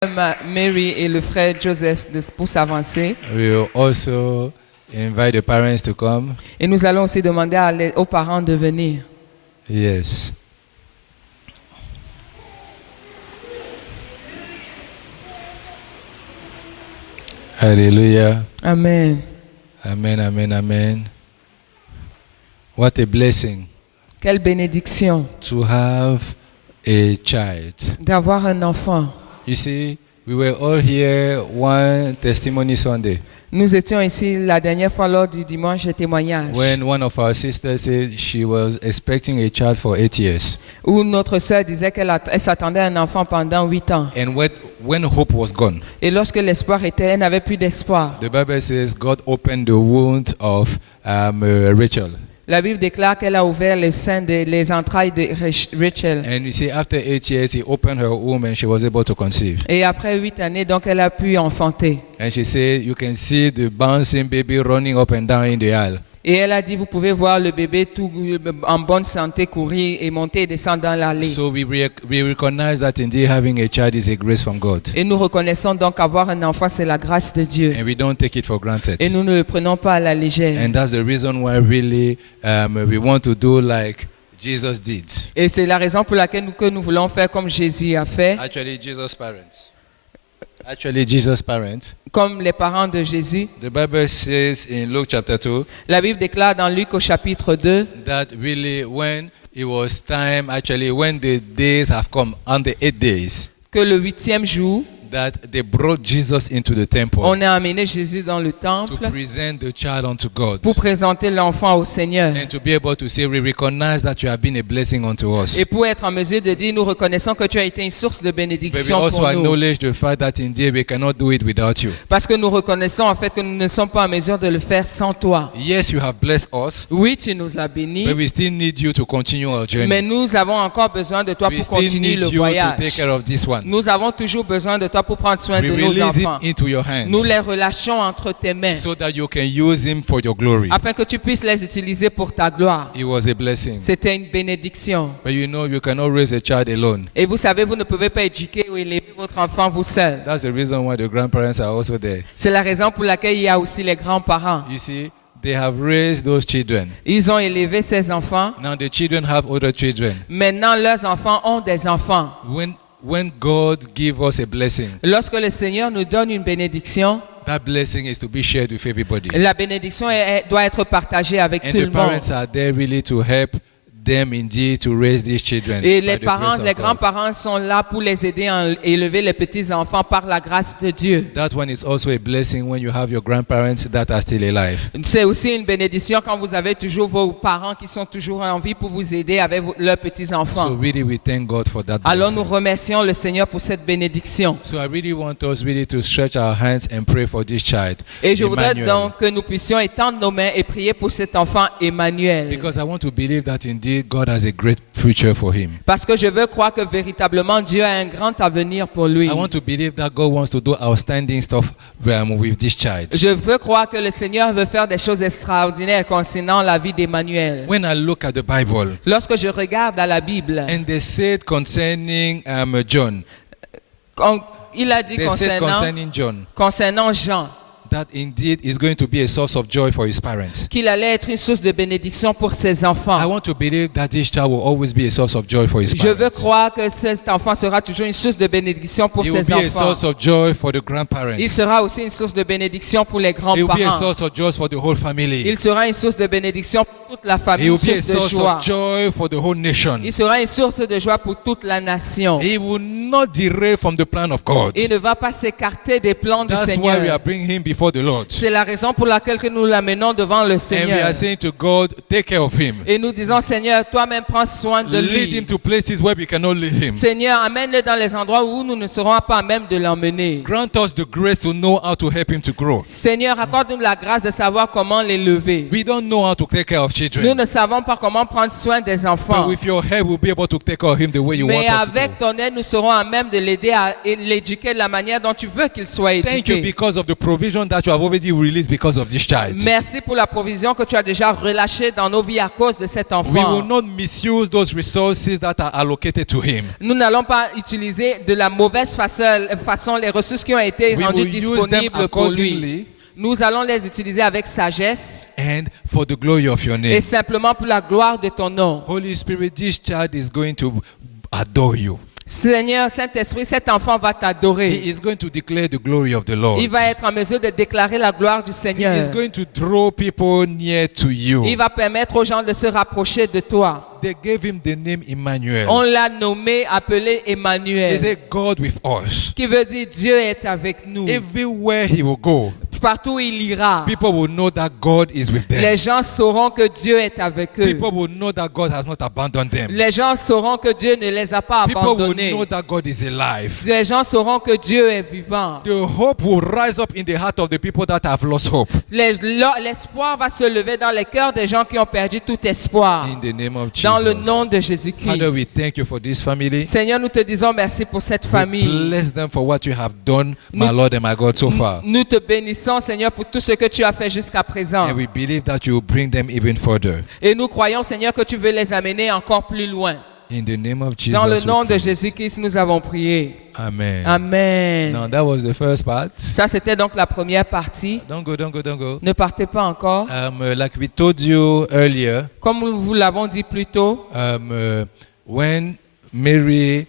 Mary et le frère Joseph pour s'avancer. We will also invite the parents to come. Et nous allons aussi demander aux parents de venir. Yes. Hallelujah. Amen. Amen, amen, amen. What a blessing Quelle bénédiction to have a child. d'avoir un enfant. You see, we were all here one testimony Sunday Nous étions ici la dernière fois lors du dimanche de témoignage when one of our sisters said she was expecting a child for 8 years. où notre sœur disait elle s'attendait à un enfant pendant 8 ans. And when hope was gone, Et lorsque l'espoir était, elle n'avait plus d'espoir. the Bible says God opened the wound of Rachel. La Bible déclare qu'elle a ouvert les entrailles de Rachel. And you see, after 8 years, he opened her womb and she was able to conceive. Et après 8 années, donc elle a pu enfanter. And she said, you can see the bouncing baby running up and down in the aisle. Et elle a dit, vous pouvez voir le bébé tout en bonne santé courir et monter et descendre dans l'allée. So we recognize that indeed having a child is a grace from God. Et nous reconnaissons donc avoir un enfant, c'est la grâce de Dieu. And we don't take it for granted. Et nous ne le prenons pas à la légère. And that's the reason why really we want to do like Jesus did. Et c'est la raison pour laquelle nous voulons faire comme Jésus a fait, Actually, Jesus' parents. comme les parents de Jésus. The Bible says in Luke chapter 2 La Bible déclare dans Luc au chapitre 2 that really when it was time, actually when the days have come, on the 8 days, que le 8e jour, that they brought Jesus into the temple on a amené Jésus dans le to temple present the child unto God. pour présenter l'enfant au Seigneur. And to be able to say, we recognize that you have been a blessing unto us. Et pour être en mesure de dire, nous reconnaissons que tu as été une source de But we bénédiction also pour nous. acknowledge the fact that indeed we cannot do it without you. Parce que nous reconnaissons en fait que nous ne sommes pas en mesure de le faire sans toi. Yes, you have blessed us, Oui, tu nous as bénis, but we still need you to continue our journey. mais nous avons encore besoin de toi We pour still continuer need le you to voyage. take care of this one. Nous avons toujours besoin de toi pour prendre soin de We nos release enfants. him into your hands Nous les relâchons entre tes mains so that you can use him for your glory. afin que tu puisses les utiliser pour ta gloire. It was a blessing. C'était une bénédiction. But you know, you cannot raise a child alone. Et vous savez, vous ne pouvez pas éduquer ou élever votre enfant vous seul. That's the reason why the grandparents are also there. C'est la raison pour laquelle il y a aussi les grands-parents. You see, they have raised those children. Ils ont élevé ces enfants. Now the children have other children. Maintenant, leurs enfants ont des enfants. When God gives us a blessing, Lorsque le Seigneur nous donne une bénédiction, that blessing is to be shared with everybody. la bénédiction doit être partagée avec And tout the le monde. parents are there really to help them indeed to raise these children. Et by les the parents, grace of les God. grands-parents sont là pour les aider à élever les petits-enfants par la grâce de Dieu. That one is also a blessing when you have your grandparents that are still alive. C'est aussi une bénédiction quand vous avez toujours vos parents qui sont toujours en vie pour vous aider avec leurs petits-enfants. So really we thank God for that Alors nous blessing. remercions le Seigneur pour cette bénédiction. So I really want us really to stretch our hands and pray for this child. Et je voudrais Emmanuel. donc que nous puissions étendre nos mains et prier pour cet enfant Emmanuel. Because I want to believe that indeed God has a great future for him. Parce que je veux croire que véritablement Dieu a un grand avenir pour lui. I want to believe that God wants to do outstanding stuff with this child. Je veux croire que le Seigneur veut faire des choses extraordinaires concernant la vie d'Emmanuel. When I look at the Bible, Lorsque je regarde à la Bible, and they said concerning John, il a dit they said concernant concerning John Jean that indeed is going to be a source of joy for his parents. qu'il allait être une source de bénédiction pour ses I enfants. want to believe that this child will always be a source of joy for his Je veux parents. croire que cet enfant sera toujours une source de bénédiction pour It will ses be a enfants. source of joy for the grandparents. Il sera aussi une source de bénédiction pour les It will be a grands-parents. source of joy for the whole family. Il sera une source de bénédiction pour toute la It famille, will une be a source de source joie. of joy for the whole nation. Il sera une source de joie pour toute la nation. He will not derail from the plan of God. Il ne va pas s'écarter des plans du That's why Seigneur. we are bringing him before the Lord. C'est la raison pour laquelle que nous l'amenons devant le And we Seigneur. are saying to God, take care of him. Et nous disons, Seigneur, toi-même prends soin de Lead lui. him to places where we cannot lead him. Seigneur, amène-le dans les endroits où nous ne serons pas à même de l'emmener. Grant us the grace to know how to help him to grow. Seigneur, accorde-nous la grâce de savoir comment l'élever. We don't know how to take care of Nous children. ne savons pas comment prendre soin des But enfants. with your help, we'll be able to take care of him the way you Mais want us to do. avec ton aide, nous serons à même de l'aider à l'éduquer de la manière dont tu veux qu'il soit Thank you éduqué. because of the provision that you have already released because of this child. Merci pour la provision que tu as déjà relâchée dans nos vies à cause de cet We will enfant. not misuse those resources that are allocated to him. Nous n'allons pas utiliser de la mauvaise façon les ressources qui ont été We rendues will use them disponibles pour lui. accordingly Nous allons les utiliser avec sagesse and for the glory of your et name. simplement pour la gloire de ton nom. Holy Spirit, this child is going to adore you. Seigneur, Saint-Esprit, cet enfant va He t'adorer. is going to declare the glory of the Lord. Il va être en mesure de déclarer la gloire du He Seigneur. is going to draw people near to you. Il va permettre aux gens de se rapprocher de toi. They gave him the name Emmanuel. On l'a nommé, appelé They Emmanuel, say God with us. qui veut dire Dieu est avec nous. Everywhere he will go, Partout où il ira, people will know that God is with them. les gens sauront que Dieu est avec eux. People will know that God has not abandoned them. Les gens sauront que Dieu ne les a pas People will abandonnés. know that God is alive. Les gens sauront que Dieu est vivant. The hope will rise up in the heart of the people that have lost hope. L'espoir va se lever dans les cœurs des gens qui ont perdu tout espoir. In the name of Dans le nom Jesus. de Father, we Jésus-Christ. thank you for this family. Seigneur, nous te disons merci pour cette We famille. bless them for what you have done, my Nous- Lord and my God, so far. Nous te bénissons, Seigneur, pour tout ce que tu as fait jusqu'à présent. And we believe that you will bring them even further. Et nous croyons, Seigneur, que tu veux les amener encore plus loin. In the name of Jesus. Dans le we nom de pray. Jésus-Christ, nous avons prié. Amen. Amen. Now that was the first part. Ça, c'était donc la première partie. Don't go, don't go, don't go. Ne partez pas encore. Like we told you earlier, Comme nous vous l'avons dit plus tôt, when Mary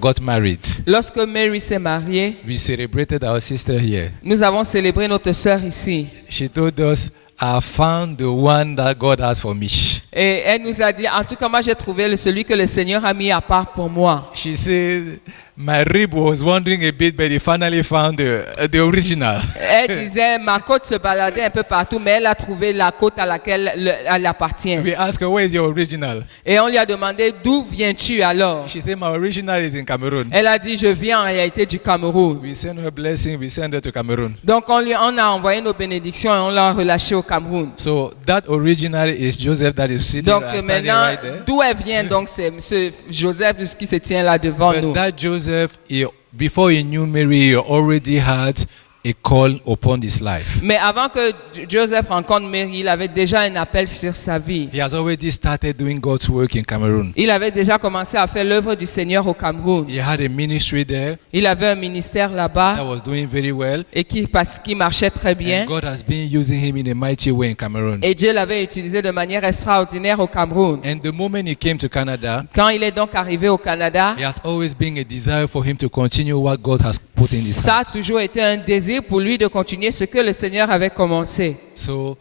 got married, lorsque Mary s'est mariée, we celebrated our sister here. nous avons célébré notre sœur ici. She told us, I found the one that God has for me. Et elle nous a dit, en tout cas, moi j'ai trouvé celui que le Seigneur a mis à part pour moi. She said, my rib was wandering a bit, but he finally found the original. Elle disait, ma côte se baladait un peu partout, mais elle a trouvé la côte à laquelle elle appartient. We asked her, where is your original? Et on lui a demandé, d'où viens-tu alors? She said, my original is in Cameroon. Elle a dit, je viens en réalité du Cameroun. We send her blessing, we send her to Cameroon. Donc on a envoyé nos bénédictions et on l'a relâché au Cameroun. So that original is Joseph that is sitting Donc standing maintenant, right there. d'où elle vient donc c'est M. Joseph qui se tient là devant But nous. that Joseph, before he knew Mary, he already had a call upon his life. Mais avant que Joseph rencontre Mary, il avait déjà un appel sur sa vie. He has already started doing God's work in Cameroon. Il avait déjà commencé à faire l'œuvre du Seigneur au Cameroun. He had a ministry there Il avait un ministère that là-bas was doing very well. et qui marchait très bien. And God has been using him in a mighty way in Cameroon. Et Dieu l'avait utilisé de manière extraordinaire au Cameroun. And the moment he came to Canada, Quand il est donc arrivé au Canada, it has always been a desire for him to continue what God has put in his ça a heart. toujours été un désir pour lui de continuer ce que le Seigneur avait commencé. So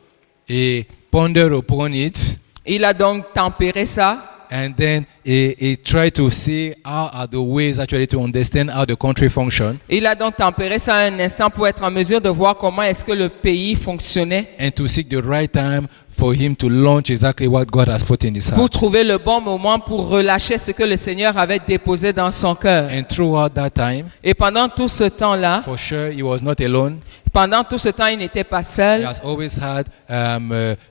he pondered upon it, Il a donc tempéré ça. and then he tried to see how are the ways actually to understand how the country function, Il a donc tempéré ça un instant pour être en mesure de voir comment est-ce que le pays fonctionnait, and to seek the right time for him to launch exactly what God has put in his pour heart. trouver le bon moment pour relâcher ce que le Seigneur avait déposé dans son cœur. And throughout that time, Et pendant tout ce temps-là, for sure, he was not alone. pendant tout ce temps, il n'était pas He seul. has always had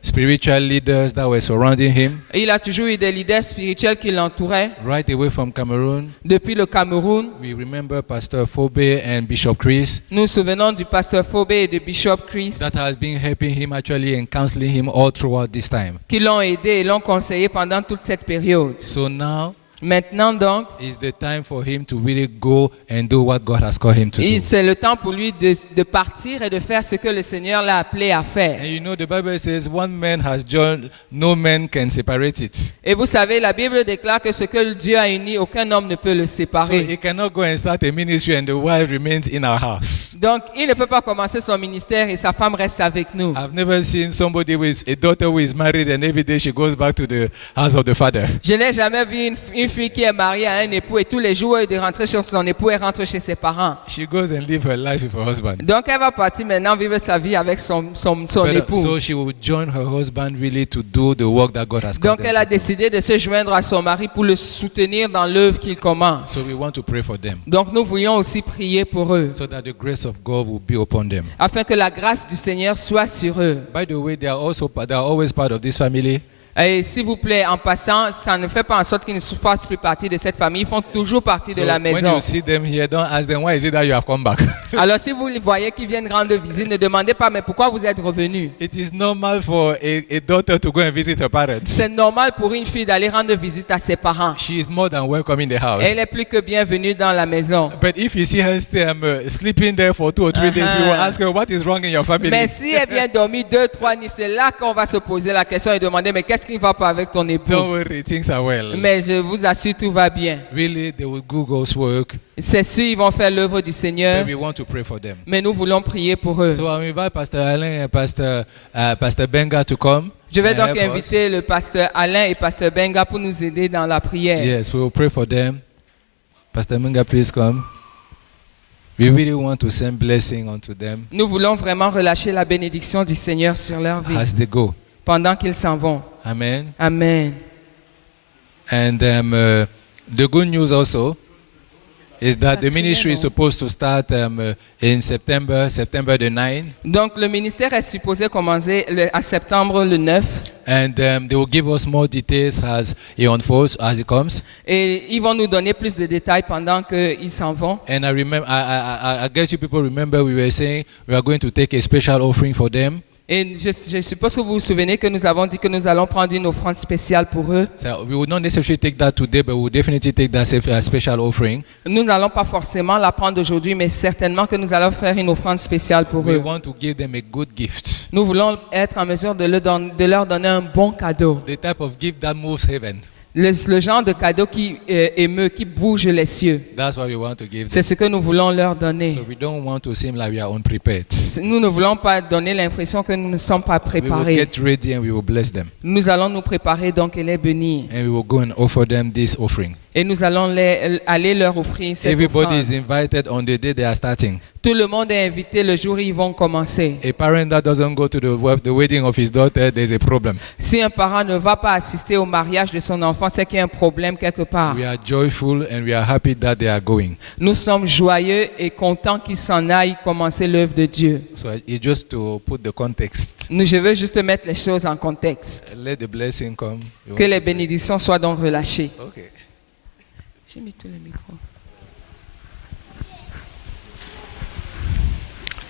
spiritual leaders that were surrounding him. Il a toujours eu des leaders spirituels qui l'entouraient. Right away from Cameroon, Depuis le Cameroun, we remember Pastor Phoebe and Bishop Chris nous nous souvenons du pasteur Phobé et de Bishop Chris that has been helping him actually and counseling him all throughout this time. qui l'ont aidé et l'ont conseillé pendant toute cette période. So now Maintenant donc, is the time for him to really go and do what God has called him to do. c'est le temps pour lui de partir et de faire ce que le Seigneur l'a appelé à faire. And you know, the Bible says one man has joined, no man can separate it. Et vous savez, la Bible déclare que ce que Dieu a uni, aucun homme ne peut le So séparer. he cannot go and start a ministry and the wife remains in our house. Donc, il ne peut pas commencer son ministère et sa femme reste avec nous. I've never seen somebody with a daughter who is married and every day she goes back to the house of the father. Je n'ai jamais vu une fille qui est mariée à un époux et tous les jours de rentrer chez son époux, elle rentre chez ses parents. She goes and live her life with her husband. Donc, elle va partir maintenant vivre sa vie avec son époux. So she will join her husband really to do the work that God has called Donc, them elle to a do. décidé de se joindre à son mari pour le soutenir dans l'œuvre qu'il commence. So we want to pray for them Donc, nous voulions aussi prier pour eux, so that the grace of God will be upon them. afin que la grâce du Seigneur soit sur eux. By the way, they are always part of this family. Et s'il vous plaît, en passant, ça ne fait pas en sorte qu'ils ne fassent plus partie de cette famille. Ils font toujours partie de la when maison. you see them here, don't ask them why is it that you have come back. Alors si vous les voyez qui viennent rendre visite, ne demandez pas, mais pourquoi vous êtes revenus? It is normal for a daughter to go and visit her parents. C'est normal pour une fille d'aller rendre visite à ses parents. She is more than welcome in the house. Elle est plus que bienvenue dans la maison. But if you see her sleeping there for 2 or 3 days, we will ask her what is wrong in your family. Mais si elle vient dormir 2-3 nuits, c'est là qu'on va se poser la question et demander, mais qu'est-ce qui ne va pas avec ton époux? Don't worry, things are well. Mais je vous assure, tout va bien. Really, they will do God's work. C'est sûr, ils vont faire l'œuvre du Seigneur, But we want to pray for them. mais nous voulons prier pour eux. So I invite Pastor Alain and Pastor Benga to come. Je vais and donc help us. inviter le pasteur Alain et pasteur Benga pour nous aider dans la prière. Yes, we will pray for them. Pastor Benga, please come. We really want to send blessing unto them Nous voulons vraiment relâcher la bénédiction du Seigneur sur leur vie as they go. pendant qu'ils s'en vont. Amen. Amen. And the good news also is that the ministry is supposed to start in September the 9th. Donc le ministère est supposé commencer à septembre le 9 And they will give us more details as it unfolds, as it comes. et ils vont nous donner plus de détails pendant qu'ils s'en vont. And I remember, I guess you people remember we were saying we are going to take a special offering for them. Et je suppose que vous vous souvenez que nous avons dit que nous allons prendre une offrande spéciale pour eux. So we will not necessarily take that today, but we will definitely take that special offering. Nous n'allons pas forcément la prendre aujourd'hui, mais certainement que nous allons faire une offrande spéciale pour We eux. want to give them a good gift. Nous voulons être en mesure de leur donner un bon cadeau. The type of gift that moves heaven. Le genre de cadeau qui émeut, qui bouge les cieux. That's what we want to give them. C'est ce que nous voulons leur donner. So we don't want to seem like we are unprepared. Nous ne voulons pas donner l'impression que nous ne sommes pas We will préparés. get ready and we will bless them. Nous allons nous préparer donc et les bénir. And we will go and offer them this offering. Et nous allons aller leur offrir cette Everybody offrande. is invited on the day they are starting. Tout le monde est invité le jour où ils vont commencer. A parent that doesn't go to the wedding of his daughter, there's a problem. Si un parent ne va pas assister au mariage de son enfant, c'est qu'il y a un problème quelque part. We are joyful and we are happy that they are going. Nous sommes joyeux et contents qu'ils s'en aillent commencer l'œuvre de Dieu. So it's just to put the context. Je veux juste mettre les choses en contexte. Let the blessing come. Que les bénédictions soient donc relâchées. Okay. J'ai mis tous les micros.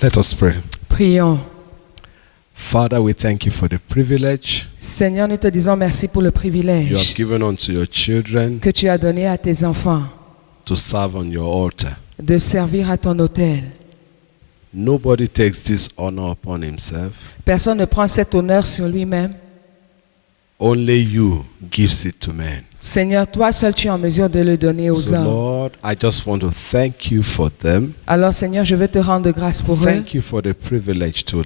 Let us pray. Prions. Father, we thank you for the privilege Seigneur, nous te disons merci pour le you have privilège given unto your children que tu as donné à tes enfants to serve on your altar. de servir à ton autel. Nobody takes this honor upon himself. Personne ne prend cet honneur sur lui-même. Only you gives it to men. Seigneur, toi seul tu es en mesure de le donner aux So hommes. Lord, I just want to thank you for them. Alors Seigneur, je veux te rendre grâce pour eux. Thank you for the privilege to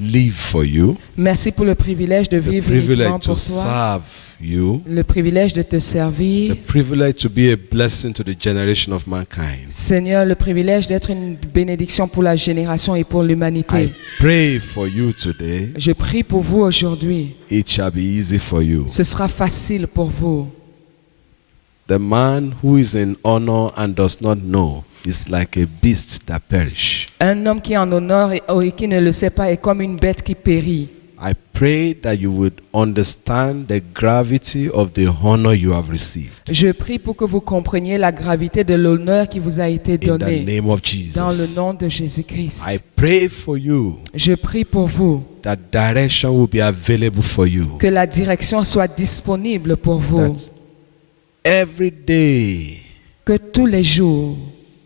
live for you, Merci pour le privilège de the vivre uniquement privilege pour to toi, serve you, le privilège de te servir. the privilege to be a blessing to the generation of mankind. Seigneur, le privilège d'être une bénédiction pour la génération et pour I l'humanité. pray for you today. Je prie pour vous aujourd'hui. It shall be easy for you. Ce sera facile pour vous. The man who is in honor and does not know is like a beast that perish. Un homme qui est en honneur et qui ne le sait pas est comme une bête qui périt. I pray that you would understand the gravity of the honor you have received. Je prie pour que vous compreniez la gravité de l'honneur qui vous a été In the donné name of dans le Jesus. nom de Jésus-Christ. I pray for you Je prie pour vous that direction will be available for you. que la direction soit disponible pour vous, That every day que tous les jours,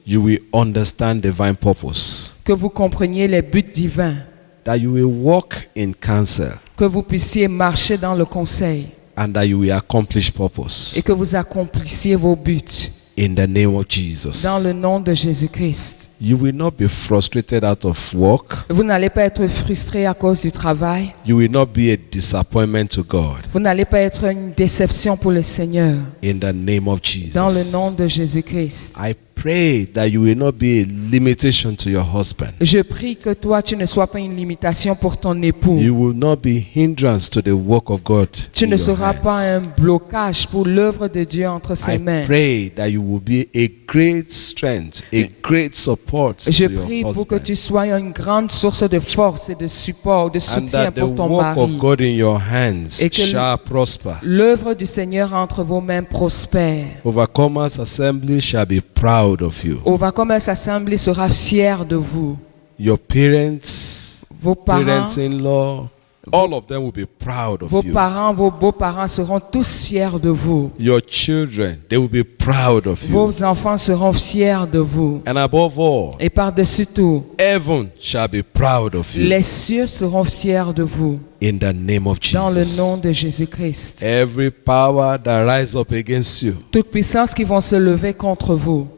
you will understand divine purpose. que vous compreniez les buts divins, That you will walk in counsel que vous puissiez marcher dans le conseil and that you will accomplish purpose. et que vous accomplissiez vos buts In the name of Jesus. dans le nom de Jésus-Christ. You will not be frustrated out of work. Vous n'allez pas être frustré à cause du travail. You will not be a disappointment to God. Vous n'allez pas être une déception pour le Seigneur. In the name of Jesus. Dans le nom de Jésus-Christ. I pray that you will not be a limitation to your husband. Je prie que toi, tu ne sois pas une limitation pour ton époux. You will not be hindrance to the work of God. Tu in ne your seras hands. pas un blocage pour l'œuvre de Dieu entre ses I mains. pray that you will be a great strength, a great support Je to prie your pour que husband. tu sois une grande source de force et de support, de And soutien that the pour ton work of mari. God in your hands Et que shall prosper. l'œuvre du Seigneur entre vos mains prospère. Overcomers Assembly shall be proud of you. Overcomers Assembly sera fier de vous. Your parents, Vos parents, parents-in-law, all of them will be proud of vos you. parents, vos beaux-parents seront tous fiers de vous. Your children, they will be proud of you. Vos enfants seront fiers de vous. And above all, Et par-dessus tout, heaven shall be proud of you. les cieux seront fiers de vous. In the name of Dans le Jesus. nom de Jésus-Christ. Every power that rise up against you, Toute puissance qui vont se lever contre vous,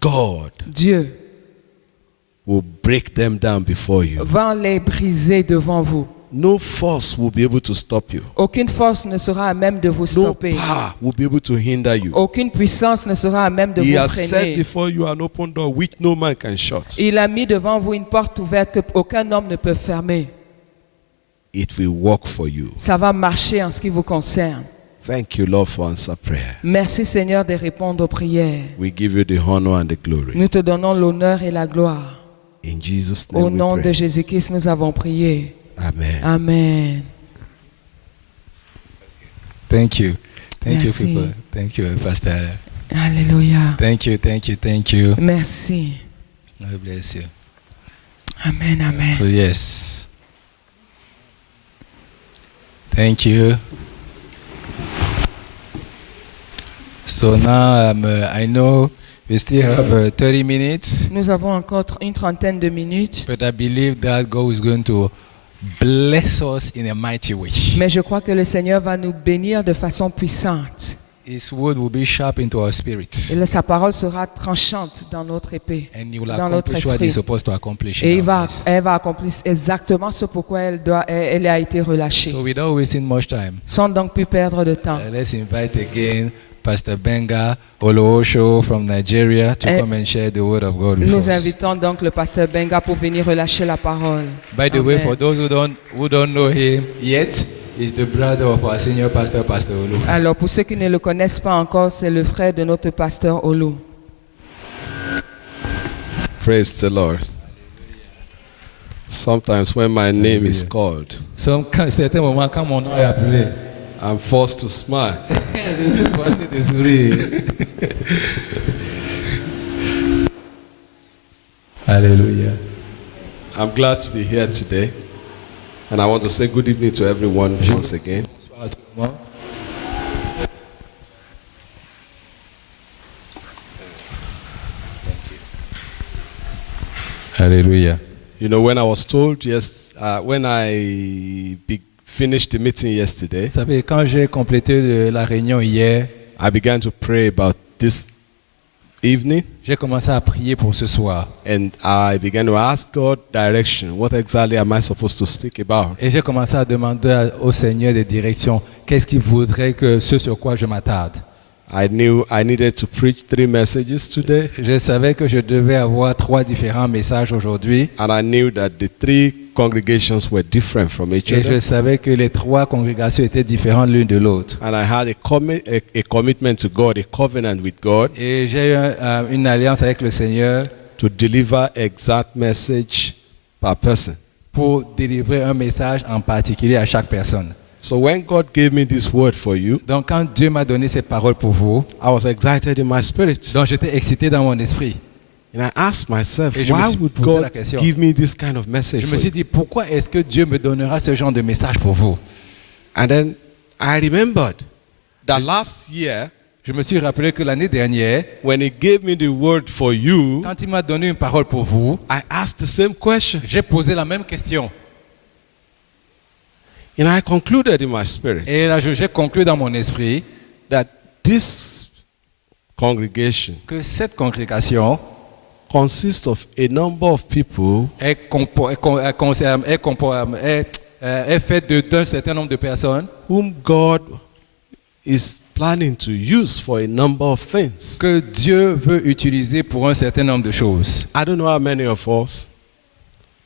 God Dieu will break them down before you. va les briser devant vous. No force will be able to stop you. Aucune force ne sera à même de vous No stopper. power will be able to hinder you. Aucune puissance ne sera à même de He vous has set freiner. before you an open door which no man can shut. Il a mis devant vous une porte ouverte que aucun homme ne peut fermer. It will work for you. Ça va marcher en ce qui vous concerne. Thank you, Lord, for answer prayer. Merci Seigneur de répondre aux prières. We give you the honor and the glory. Nous te donnons l'honneur et la gloire. In Jesus' Au name we nom de pray. Jésus-Christ, nous avons prié. Amen. Amen. Thank you. Thank Merci. you, people. Thank you, Pastor. Alléluia. Thank you, thank you, thank you. Merci. God bless you. Amen, amen. So, yes. Thank you. So now I know we still have 30 minutes, Nous avons encore une trentaine de minutes, but I believe that God is going to bless us in a mighty way. mais je crois que le Seigneur va nous bénir de façon puissante. His word will be sharp into our spirit, Et sa parole sera tranchante dans notre épée, and He will dans notre accomplish what esprit. He's supposed to accomplish Et in our lives. elle va accomplir exactement ce pourquoi elle a été relâchée. So without wasting much time, Sans donc plus perdre de temps. let's invite again Pastor Benga Oloosho from Nigeria to Eh, come and share the word of God with Nous us. invitons donc le pasteur Benga pour venir relâcher la parole. By the way, Amen. for those who don't know him yet, he's the brother of our senior pastor, Pastor Olu. Alors pour ceux qui ne le connaissent pas encore, c'est le frère de notre pasteur Olu. Praise the Lord. Sometimes when my name is Hallelujah. called, Certains moments, quand mon nom est appelé, I'm forced to smile. je suis forcé de sourire. Hallelujah. I'm glad to be here today. And I want to say good evening to everyone once again. Bonsoir à tout le monde. Hallelujah. You know, when I was told, when I finished the meeting yesterday, Vous savez, quand j'ai complété la réunion hier, I began to pray about this evening. j'ai commencé à prier pour ce soir. And I began to ask God direction. What exactly am I supposed to speak about? Et j'ai commencé à demander au Seigneur des directions. Qu'est-ce qu'il voudrait que ce sur quoi je m'attarde? I knew I needed to preach 3 messages today. Je savais que je devais avoir 3 différents messages aujourd'hui. And I knew that the 3 congregations were different from each Et je other. savais que les 3 congrégations étaient différentes l'une de l'autre. And I had a commitment to God, a covenant with God, Et j'ai eu une alliance avec le Seigneur to deliver exact message per person. pour délivrer un message en particulier à chaque personne. So when God gave me this word for you, Donc quand Dieu m'a donné ces paroles pour vous, I was excited in my spirit. donc j'étais excité dans mon esprit. And I asked myself, Et je me why suis would posé la God question. give me this kind of message Je for me suis you? dit, pourquoi est-ce que Dieu me donnera ce genre de message pour vous? And then I remembered that last year, Je me suis rappelé que l'année dernière, when He gave me the word for you, quand il m'a donné une parole pour vous, I asked the same question. j'ai posé la même question. And I concluded in my spirit Et là, j'ai conclu dans mon esprit that this congregation que cette congrégation consists of a number of people est faite d'un certain nombre de personnes whom God is planning to use for a number of things. que Dieu veut utiliser pour un certain nombre de choses. I don't know how many of us,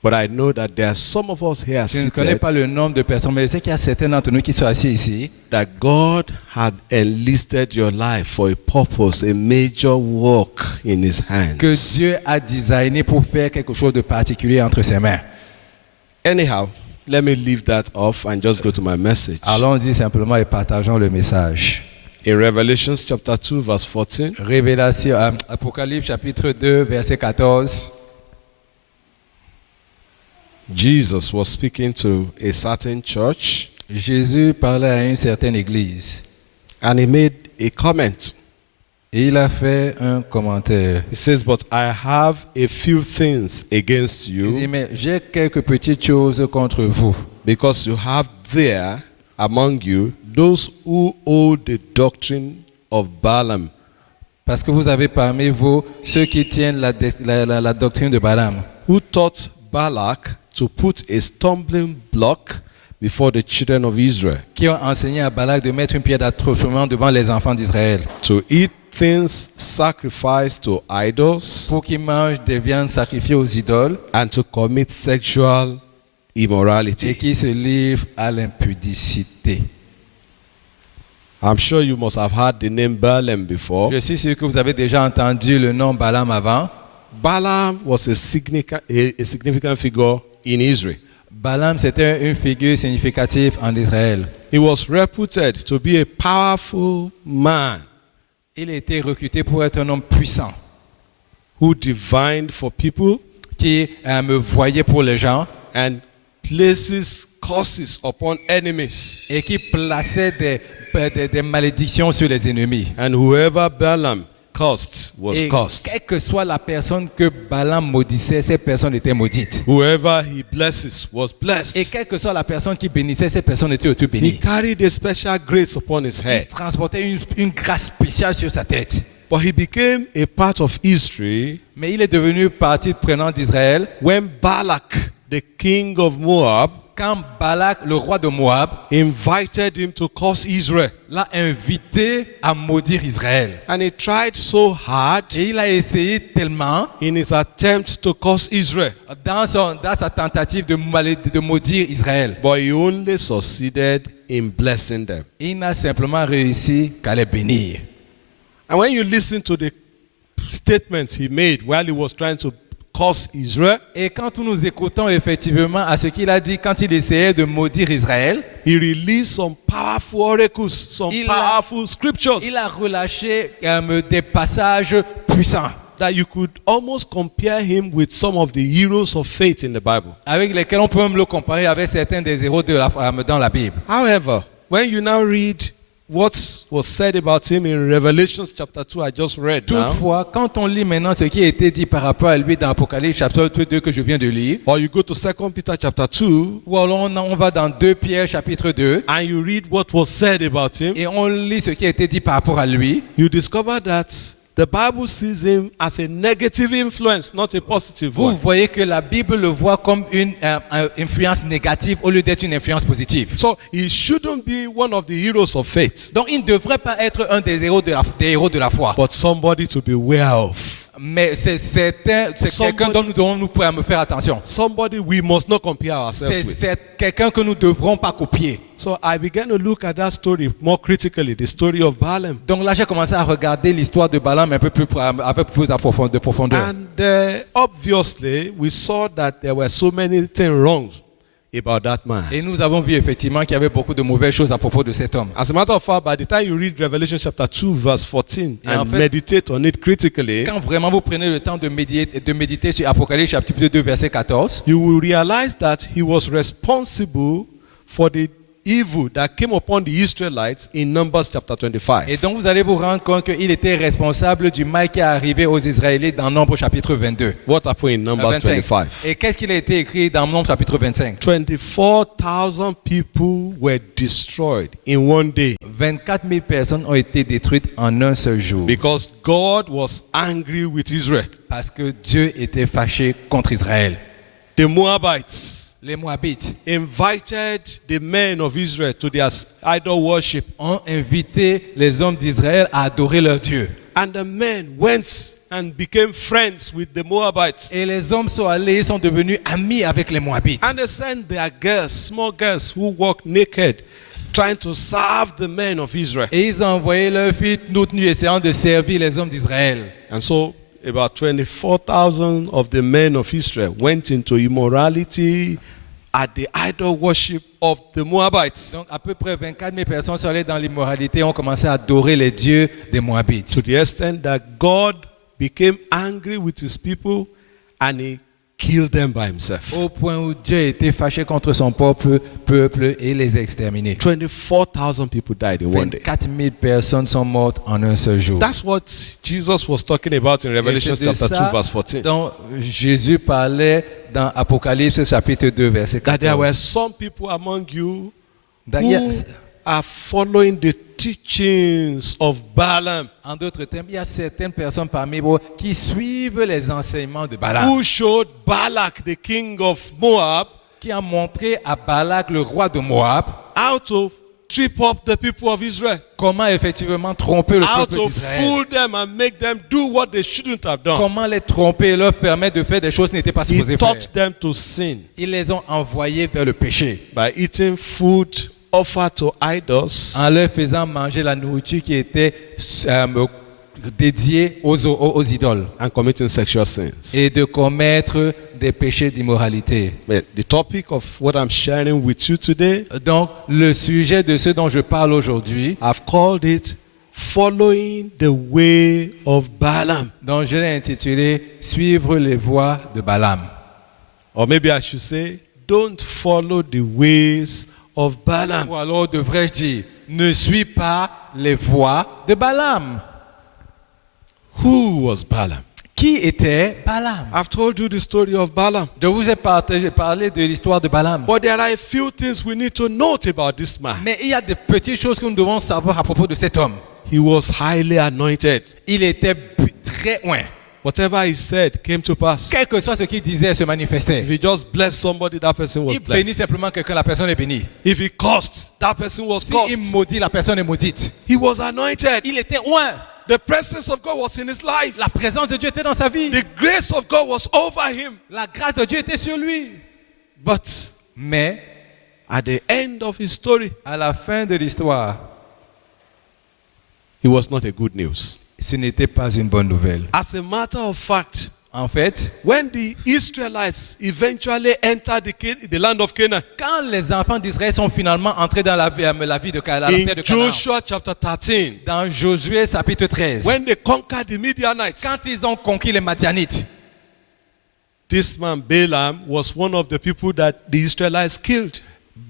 but I know that there are some of us here Je ne connais seated pas le nombre de personnes, mais je sais qu'il y a certains d'entre nous qui sont assis ici, that God had enlisted your life for a purpose, a major work in His hands. que Dieu a designé pour faire quelque chose de particulier entre ses mains. Anyhow, let me leave that off and just go to my message. Allons-y simplement et partageons le message. In Revelations chapter 2, verse 14, Révélation, Apocalypse chapitre 2, verset 14. Jesus was speaking to a certain church Jésus parlait à une certaine église and He made a comment. et il a fait un commentaire. He says, "But I have a few things against Il you, dit, mais j'ai quelques petites choses contre vous, because you have there among you those who hold the doctrine of Balaam, parce que vous avez parmi vous ceux qui tiennent la doctrine de Balaam, who taught Balak to put a stumbling block before the children of Israel, qui ont enseigné à Balak de mettre une pierre d'attachement devant les enfants d'Israël, to eat things sacrificed to idols, pour qu'ils mangent des viandes sacrifiées aux idoles and to commit sexual et immorality." qui se livrent à l'impudicité. I'm sure you must have heard the name Balaam before. Je suis sûr que vous avez déjà entendu le nom Balaam avant. Balaam was a significant figure in Israel. Balaam, c'était une figure significative en Israël. He was reputed to be a powerful man Il a été recruté pour être un homme puissant who divined for people qui me voyait pour les gens and places curses upon enemies. et qui plaçait des malédictions sur les ennemis. And whoever Balaam cursed was Et cursed. quelle que soit la personne que Balaam maudissait, cette personne était maudite. Whoever he blesses was Et blessed. quelle que soit la personne qui bénissait, cette personne était aussi He bénie. carried a special grace upon his Il head. transportait une grâce spéciale sur sa tête. But he became a part of history Mais il est devenu partie prenante d'Israël when Balak, the king of Moab, quand Balak, le roi de Moab, invited him to curse Israel. l'a invité à maudire Israël. And he tried so hard Et il a essayé tellement in his attempt to curse Israel. dans sa tentative de maudire Israël. But he only succeeded in blessing them. Il n'a simplement réussi qu'à les bénir. And when you listen to the statements he made while he was trying to curse Israel, Et quand nous écoutons effectivement à ce qu'il a dit quand il essayait de maudire Israël, he released some powerful oracles, some Il a- powerful scriptures il a relâché des passages puissants that you could almost compare him with some of the heroes of faith in the Bible. avec lesquels on peut même le comparer avec certains des héros dans la Bible. However, when you now read what was said about him in Revelation chapter 2, I just read now, Toutefois, quand on lit maintenant ce qui a été dit par rapport à lui dans Apocalypse chapitre 2 que je viens de lire, or you go to 2 Peter chapter 2, ou alors on va dans 2 Pierre chapitre 2 and you read what was said about him, et on lit ce qui a été dit par rapport à lui, you discover that the Bible sees him as a negative influence, not a positive vous one. voyez que la Bible le voit comme une influence négative au lieu d'être une influence positive. So he shouldn't be one of the heroes of faith, Donc il ne devrait pas être un des héros de la foi. but somebody to beware of. Mais c'est quelqu'un dont nous devons nous faire attention. Somebody we must not compare ourselves with. C'est quelqu'un que nous ne devrons pas copier. So I began to look at that story more critically, the story of Balaam. Donc là, j'ai commencé à regarder l'histoire de Balaam un peu plus de profondeur. And obviously, we saw that there were so many things wrong about that man. Et nous avons vu effectivement qu'il y avait beaucoup de mauvaises choses à propos de cet homme. As a matter of fact, by the time you read Revelation chapter 2, verse 14, Et en and fait, meditate on it critically, Quand vraiment vous prenez le temps de méditer sur Apocalypse chapitre 2, verset 14, you will realize that he was responsible for the evil that came upon the Israelites in Numbers chapter 25. et donc vous allez vous rendre compte qu'il était responsable du mal qui est arrivé aux Israélites dans Nombre chapitre 22. What happened in Numbers 25? Et qu'est-ce qu'il a été écrit dans Nombre chapitre 25? 24,000 people were destroyed in one day 24 000 personnes ont été détruites en un seul jour. because God was angry with Israel. Parce que Dieu était fâché contre Israël. The Moabites les Moabites, invited the men of Israel to their idol worship. ont invité les hommes d'Israël à adorer leur Dieu. And the men went and became friends with the Moabites. Et les hommes sont allés, ils sont devenus amis avec les Moabites. And they sent their girls, small girls who walked naked, trying to serve the men of Israel. Et ils ont envoyé leurs filles toutes nues essayant de servir les hommes d'Israël. And so about 24,000 of the men of Israel went into immorality at the idol worship of the Moabites. Donc à peu près 24 000 personnes sont allées dans l'immoralité et ont commencé à adorer les dieux des Moabites. To the extent that God became angry with his people and he killed them by himself. Au point où Dieu était fâché contre son peuple et les a exterminés. 24,000 people died in one day. 24 000 personnes sont mortes en un seul jour. That's what Jesus was talking about in Revelation Et c'est de chapter 2 ça verse 14. dont Jésus parlait dans Apocalypse chapitre 2 verset That there were 14. some people among you D'ailleurs, who are following the teachings of Balaam, en d'autres termes, il y a certaines personnes parmi vous qui suivent les enseignements de Balaam, who showed Balak, the king of Moab, qui a montré à Balak, le roi de Moab, how to trip up the people of Israel, comment effectivement tromper le how peuple to d'Israël. fool them and make them do what they shouldn't have done. Comment les tromper et leur permettre de faire des choses qu'ils n'étaient pas He supposés faire. taught them to sin Ils les ont envoyés vers le péché by eating food offered to idols en leur faisant manger la nourriture qui était dédiée aux idoles and committing sexual sins. et de commettre des péchés d'immoralité. But the topic of what I'm sharing with you today, Donc, le sujet de ce dont je parle aujourd'hui, I've called it Following the Way of Balaam. dont je l'ai intitulé « Suivre les voies de Balaam Or maybe I should say, don't follow the ways of ». Balaam. Ou alors devrais-je dire « Ne suis pas les voies de Balaam ». Who was Balaam? Qui était Balaam? I've told you the story of Balaam. Je vous ai parlé de l'histoire de Balaam. But there are a few things we need to note about this man. Mais il y a des petites choses que nous devons savoir à propos de cet homme. He was highly anointed. Il était très loin. Whatever he said came to pass. Quel que soit ce qu'il disait, se manifestait. If he just blessed somebody, that person was Il bénit blessed. simplement quelqu'un, la personne est bénie. If he cursed, that person was Si il cursed. maudit, la personne est maudite. He was anointed. Il était loin. The presence of God was in his life. La présence de Dieu était dans sa vie. The grace of God was over him. La grâce de Dieu était sur lui. But Mais at the end of his story, à la fin de l'histoire, it was not a good news. ce n'était pas une bonne nouvelle. As a matter of fact, En fait, when the Israelites eventually entered the land of Canaan, quand les enfants d'Israël sont finalement entrés dans la vie de Canaan, la in terre de Canaan, Joshua chapter 13, dans Josué chapitre 13, when they conquered the Midianites, quand ils ont conquis les Madianites, this man Balaam was one of the people that the Israelites killed.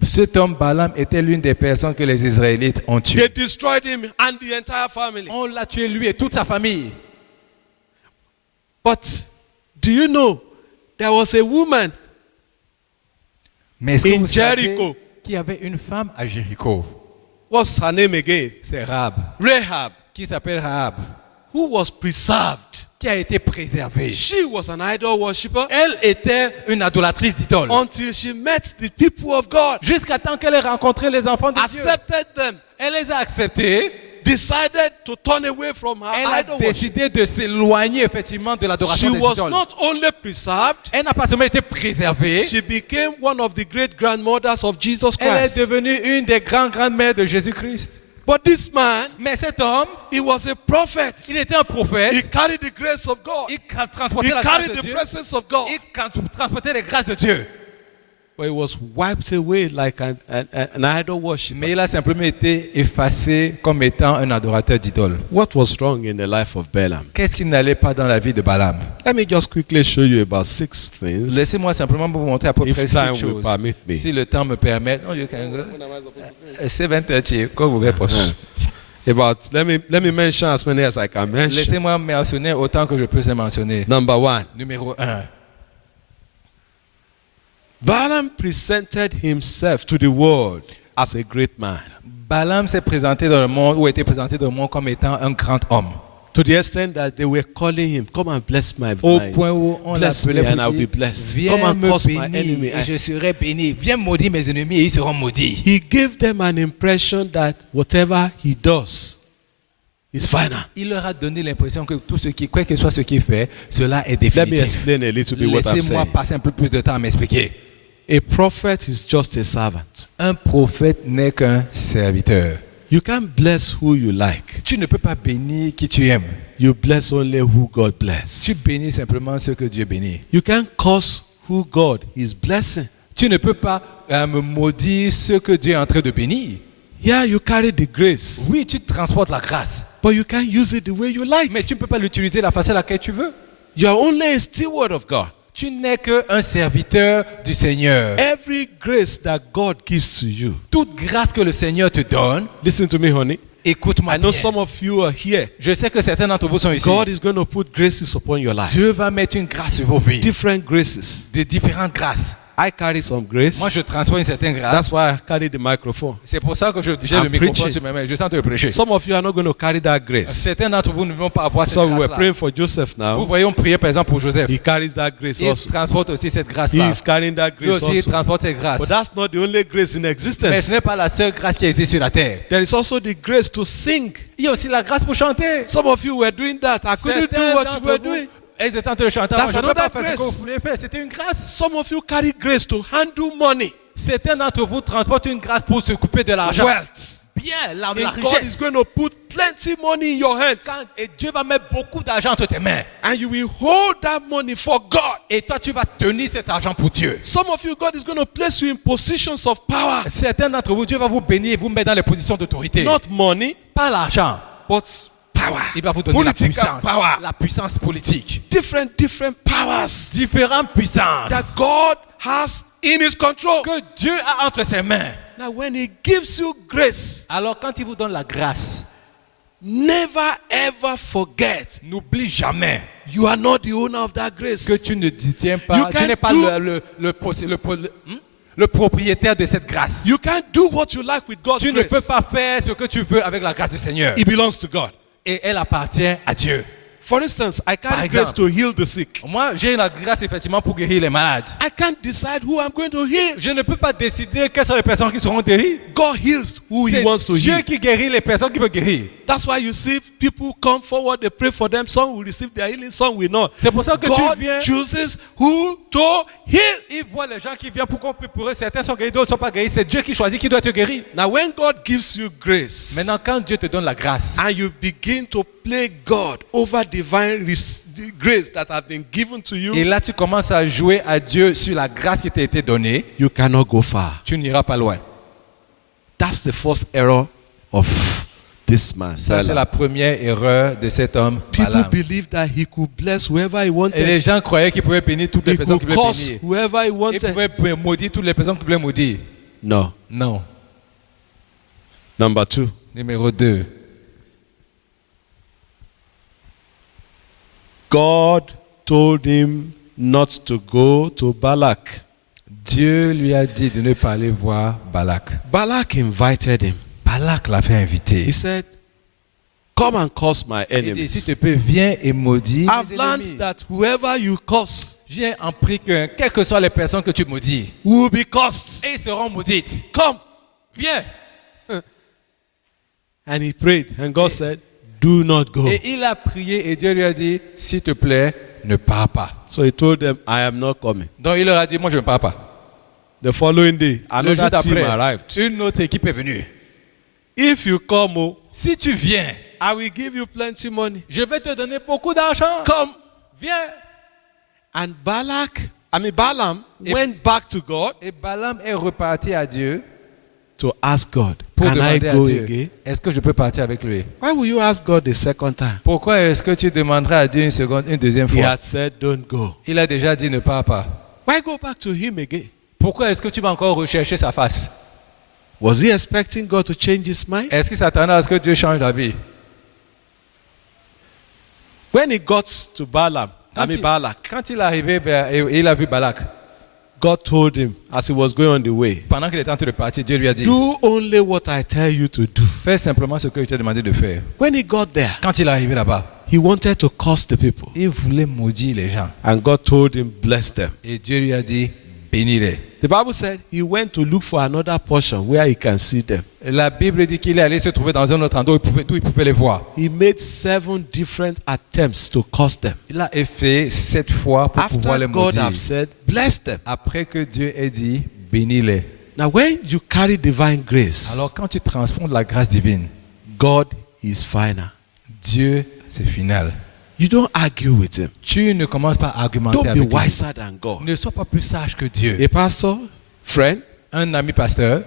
cet homme Balaam était l'une des personnes que les Israélites ont tuées. They destroyed him and the entire family. On l'a tué lui et toute sa famille. But do you know there was a woman Mais est-ce que in vous savez Jericho? qu'il y avait une femme à Jéricho? What's her name again? C'est Rahab, Rahab, qui s'appelle Rahab, who was preserved. qui a été préservée. She was an idol worshiper Elle était une adolatrice d'idoles. until she met the people of God, Jusqu'à temps qu'elle ait rencontré les enfants de Dieu. accepted them, Elle les a acceptés. decided to turn away from her Elle a idol worship. décidé de s'éloigner effectivement de She l'adoration des was idoles. not only preserved, Elle n'a pas seulement été préservée, she became one of the great grandmothers of Jesus elle est Christ. devenue une des grandes-mères de Jésus-Christ. But this man, Mais cet homme, he was a prophet. il était un prophète. He carried the grace of God. Il He transportait la grâce carried de the Dieu. presence of God. Il transportait les grâces de Dieu. But he was wiped away like an idol worshiper. Mais il a simplement été effacé comme étant un adorateur d'idoles. What was wrong in the life of Balaam? Qu'est-ce qui n'allait pas dans la vie de Balaam? Let me just quickly show you about 6 things. Laissez-moi simplement vous montrer à peu If près time 6 will choses. permit me. Si le temps me permet. Oh, you can go. C'est 20h, quand vous répondez. Let me mention as many as I can mention. Laissez-moi mentionner autant que je peux les mentionner. Number 1. Numéro 1. Balaam presented himself to the world as a great man. Balaam s'est présenté dans le monde, ou était présenté dans le monde comme étant un grand homme. To the extent that they were calling him, come and bless my Au vine. point où on Bless me l'appelait and I'll pour be dire, blessed. viens Come and me curse my enemy. bénir et je serai béni. Viens maudire mes ennemis et ils seront maudits. He gave them an impression that whatever he does is final. Il leur a donné l'impression que tout ce qui, quel que soit ce qu'il fait, cela est Let me définitif. explain a little bit what I'm Laissez-moi saying. passer un peu plus de temps à m'expliquer. A prophet is just a servant. Un prophète n'est qu'un serviteur. You can't bless who you like. Tu ne peux pas bénir qui tu aimes. You bless only who God Tu bless. bénis simplement ceux que Dieu bénit. You can't curse who God is blessing. Tu ne peux pas maudire ceux que Dieu est en train de bénir. Yeah, you carry the grace, Oui, tu transportes la grâce, but you can't use it the way you like. mais tu ne peux pas l'utiliser de la façon à laquelle tu veux. You are only a steward of God. Tu n'es qu'un serviteur du Seigneur. Every grace that God gives to you. Toute grâce que le Seigneur te donne, Listen to me, honey. écoute-moi I know bien. some of you are here. Je sais que certains d'entre vous sont ici. God is going to put graces upon your life. Dieu va mettre une grâce sur vos vies, Different graces. de différentes grâces. I carry some grace. Moi, je transporte une certaine grâce. That's why I carry the microphone. C'est pour ça que j'ai I'm le microphone preaching. sur mes mains. Je tente de prêcher. Some of you are not going to carry that grace. Certains d'entre vous ne vont pas avoir cette So we were grâce-là. praying for Joseph Vous now. voyez, on priait par exemple pour Joseph. He carries that grace Il also. transporte aussi cette He grâce-là. is carrying that Lui grace aussi, il also. transporte cette grâce. But that's not the only grace in Mais ce existence. n'est pas la seule grâce qui existe sur la terre. There is also the grace to sing. Il y a aussi la grâce pour chanter. Some of you were doing that. I couldn't do Certains what you d'entre were vous, doing. ils étaient en train de chanter. That's Moi, je ne peux pas another faire ce que grace. vous voulez faire. C'était une grâce. Some of you carry grace to handle money, Certains d'entre vous transportent une grâce pour se couper de l'argent. wealth. Bien, la And God is richesse. going to put plenty money in your hands. Et Dieu va mettre beaucoup d'argent entre tes mains. And you will hold that money for God. Et toi, tu vas tenir cet argent pour Dieu. Some of you, God is going to place you in positions of power. Certains d'entre vous, Dieu va vous bénir et vous mettre dans les positions d'autorité. Not money, Pas l'argent. but power. Il va vous donner la Political puissance. power. La puissance politique. Different powers Différentes that puissances God has in his control. que Dieu a entre ses mains. Now, when he gives you grace, Alors quand il vous donne la grâce, never ever forget n'oublie jamais you are not the owner of that grace. que tu ne détiens You pas, tu can't n'es pas do- le propriétaire de cette grâce. You can't do what you like with God's Tu ne peux grace. pas faire ce que tu veux avec la grâce du Seigneur. It belongs to God. Et elle appartient à Dieu. For instance, I Par carry exemple. grace to heal the sick. Moi, j'ai la grâce effectivement pour guérir les malades. I can't decide who I'm going to heal. Je ne peux pas décider quelles sont les personnes qui seront guéries. God heals who he C'est wants to Dieu heal. qui guérit les personnes qui veut guérir. That's why you see people come forward, they pray for them. Some will receive their healing, some will not. C'est pour ça que God tu viens. chooses who to heal. Il voit les gens qui viennent pour qu'on prie pour eux. Certains sont guéris, d'autres ne sont pas guéris. C'est Dieu qui choisit qui doit te guérir. Now, when God gives you grace, Maintenant, quand Dieu te donne la grâce, and you begin to play God over divine grace that have been given to et you, là tu commences à jouer à Dieu sur la grâce qui t'a été donnée, you cannot go far. tu n'iras pas loin. That's the first error of this man. Ça, c'est Balaam. la première erreur de cet homme. People Balaam. believed that he could bless whoever he Et wanted. les gens croyaient qu'il pouvait bénir toutes les He personnes could qu'il voulait curse bénir. whoever he Il wanted. pouvait maudire toutes les personnes qu'il voulait maudire. No. Non. Number 2. Numéro 2. God told him not to go to Balak. Dieu lui a dit de ne pas aller voir Balak. Balak invited him. Balak l'a fait inviter. He said, come and curse my Il dit, si enemies. tu peux, viens et maudis I've mes learned ennemis. that whoever you curse J'ai appris que, quelles que soient les personnes que tu maudis, will be cursed. et ils seront maudites. Come. Viens. And he prayed, and God said, do not go. Et il a prié et Dieu lui a dit, s'il te plaît, ne pars pas. So he told them, I am not coming. Donc il leur a dit, moi je ne pars pas. The following day, Le jour another team d'après, arrived. une autre équipe est venue. If you come, oh, Si tu viens, I will give you plenty money. je vais te donner beaucoup d'argent. Come. Viens. And Balaam went back to God Et Balaam est reparti à Dieu to ask God, pour can I demander à go Dieu, again? est-ce que je peux partir avec lui? Why will you ask God the second time? Pourquoi est-ce que tu demanderais à Dieu une deuxième He fois? had said, don't go. Il a déjà dit ne pars pas. Why go back to him again? Pourquoi est-ce que tu vas encore rechercher sa face? Was he expecting God to change his mind? Est-ce qu'il s'attendait à ce que Dieu change la vie? When he got to Balak, Quand il est arrivé et il a vu Balak, God told him as he was going on the way, pendant qu'il était en train de partir, Dieu lui a dit, do only what I tell you to do. fais simplement ce que je t'ai demandé de faire. When he got there, Quand il est arrivé là-bas, He wanted to curse the people. Il voulait maudire les gens. And God told him, bless them. Et Dieu lui a dit, bénis-les. The Bible said he went to look for another portion where he can see them. La Bible dit qu'il est allé se trouver dans un autre endroit où il pouvait les voir. He made 7 different attempts to curse them. Il a fait 7 fois pour pouvoir After les God maudire. have said, bless them. Après que Dieu ait dit, bénis-les. Now when you carry divine grace, Alors quand tu transpondes la grâce divine, God is final. Dieu, c'est final. You don't argue with him. Tu ne commences pas à argumenter Don't be avec lui. wiser than God. Ne sois pas plus sage que Dieu. A pastor, friend, Un ami pasteur,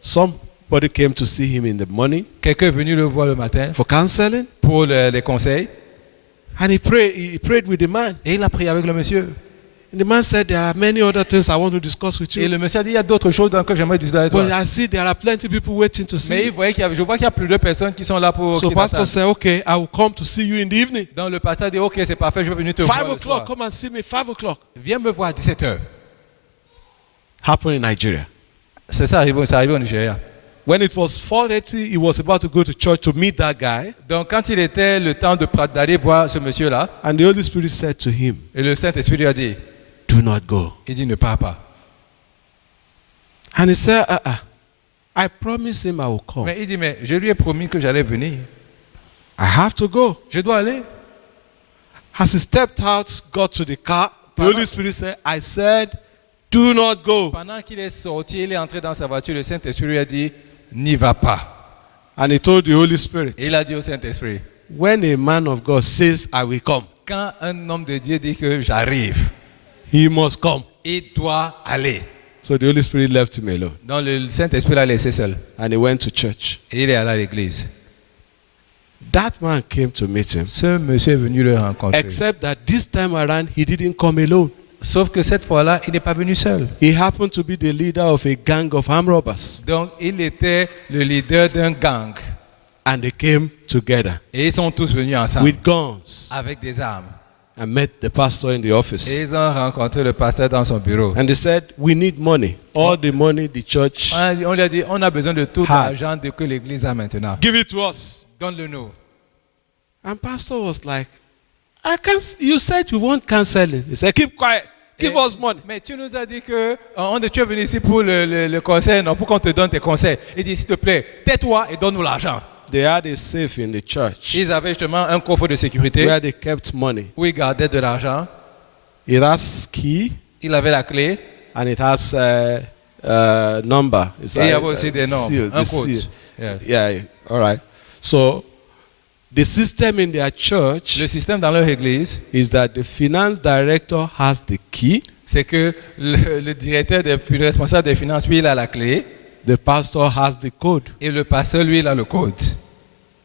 somebody came to see him in the morning quelqu'un est venu le voir le matin for counseling, pour les conseils and he prayed with the man. et il a prié avec le monsieur. And the man said, there are many other things I want to discuss with Et you. le monsieur a dit, il y a d'autres choses dans lesquelles j'aimerais discuter avec But toi. I see there are plenty of people waiting to see Mais il you. voyait je vois qu'il y a plus de personnes qui sont là pour So qui pastor t'attendent. said, okay, I will come to see you in the evening. Donc le pasteur dit, ok, c'est parfait, je vais venir te voir 5 le o'clock, soir. come and see me, 5 o'clock. Viens me voir à 17h. Happened in Nigeria. C'est ça arrivé au Nigeria. When it was 4:30, he was about to go to church to meet that guy. Donc quand il était le temps d'aller voir ce monsieur-là, And the Holy Spirit said to him, et le Saint-Esprit lui a dit, do not go. il dit, ne pars pas. And he said, I promised him I will come. Mais il dit, mais je lui ai promis que j'allais venir. I have to go. Je dois aller. As he stepped out, got to the car, the Holy Spirit said, I said, do not go. Pendant qu'il est sorti, il est entré dans sa voiture, le Saint-Esprit lui a dit, n'y va pas. And he told the Holy Spirit, Et il a dit au Saint-Esprit, when a man of God says, I will come, quand un homme de Dieu dit que j'arrive, he must come. il doit aller. So the Holy Spirit left him alone. Donc le Saint-Esprit l'a laissé seul. And he went to church. Et il est allé à l'église. That man came to meet him. Ce monsieur est venu le rencontrer. Except that this time around, he didn't come alone. Sauf que cette fois-là, il n'est pas venu seul. He happened to be the leader of a gang of armed robbers. Donc il était le leader d'un gang. And they came together Et ils sont tous venus ensemble with guns avec des armes. and met the pastor in the Et office. ils ont rencontré le pasteur dans son bureau. And they said, we need money. All the money the church, On lui a dit, on a besoin de tout Ah. l'argent que l'église a maintenant. give it to us. Donne-le-nous. And pastor was like, you said you want counseling. He said, keep quiet. Give us money. Mais tu nous as dit que tu es venu ici pour le conseil, non, pour qu'on te donne tes conseils. Il dit, s'il te plaît, tais-toi et donne-nous l'argent. They had a safe in the church Ils avaient justement un coffre de sécurité where they kept money. où ils gardaient de l'argent. It has key Il avait la clé and it has number. It's et il y like, avait aussi des noms, seal, un the code. seal. Yeah. Yeah, all right. So the system in their church Le système dans leur église, is that the finance director has the key, c'est que le directeur, le responsable des finances, lui, il a la clé the pastor has the code. et le pasteur, lui, il a le code.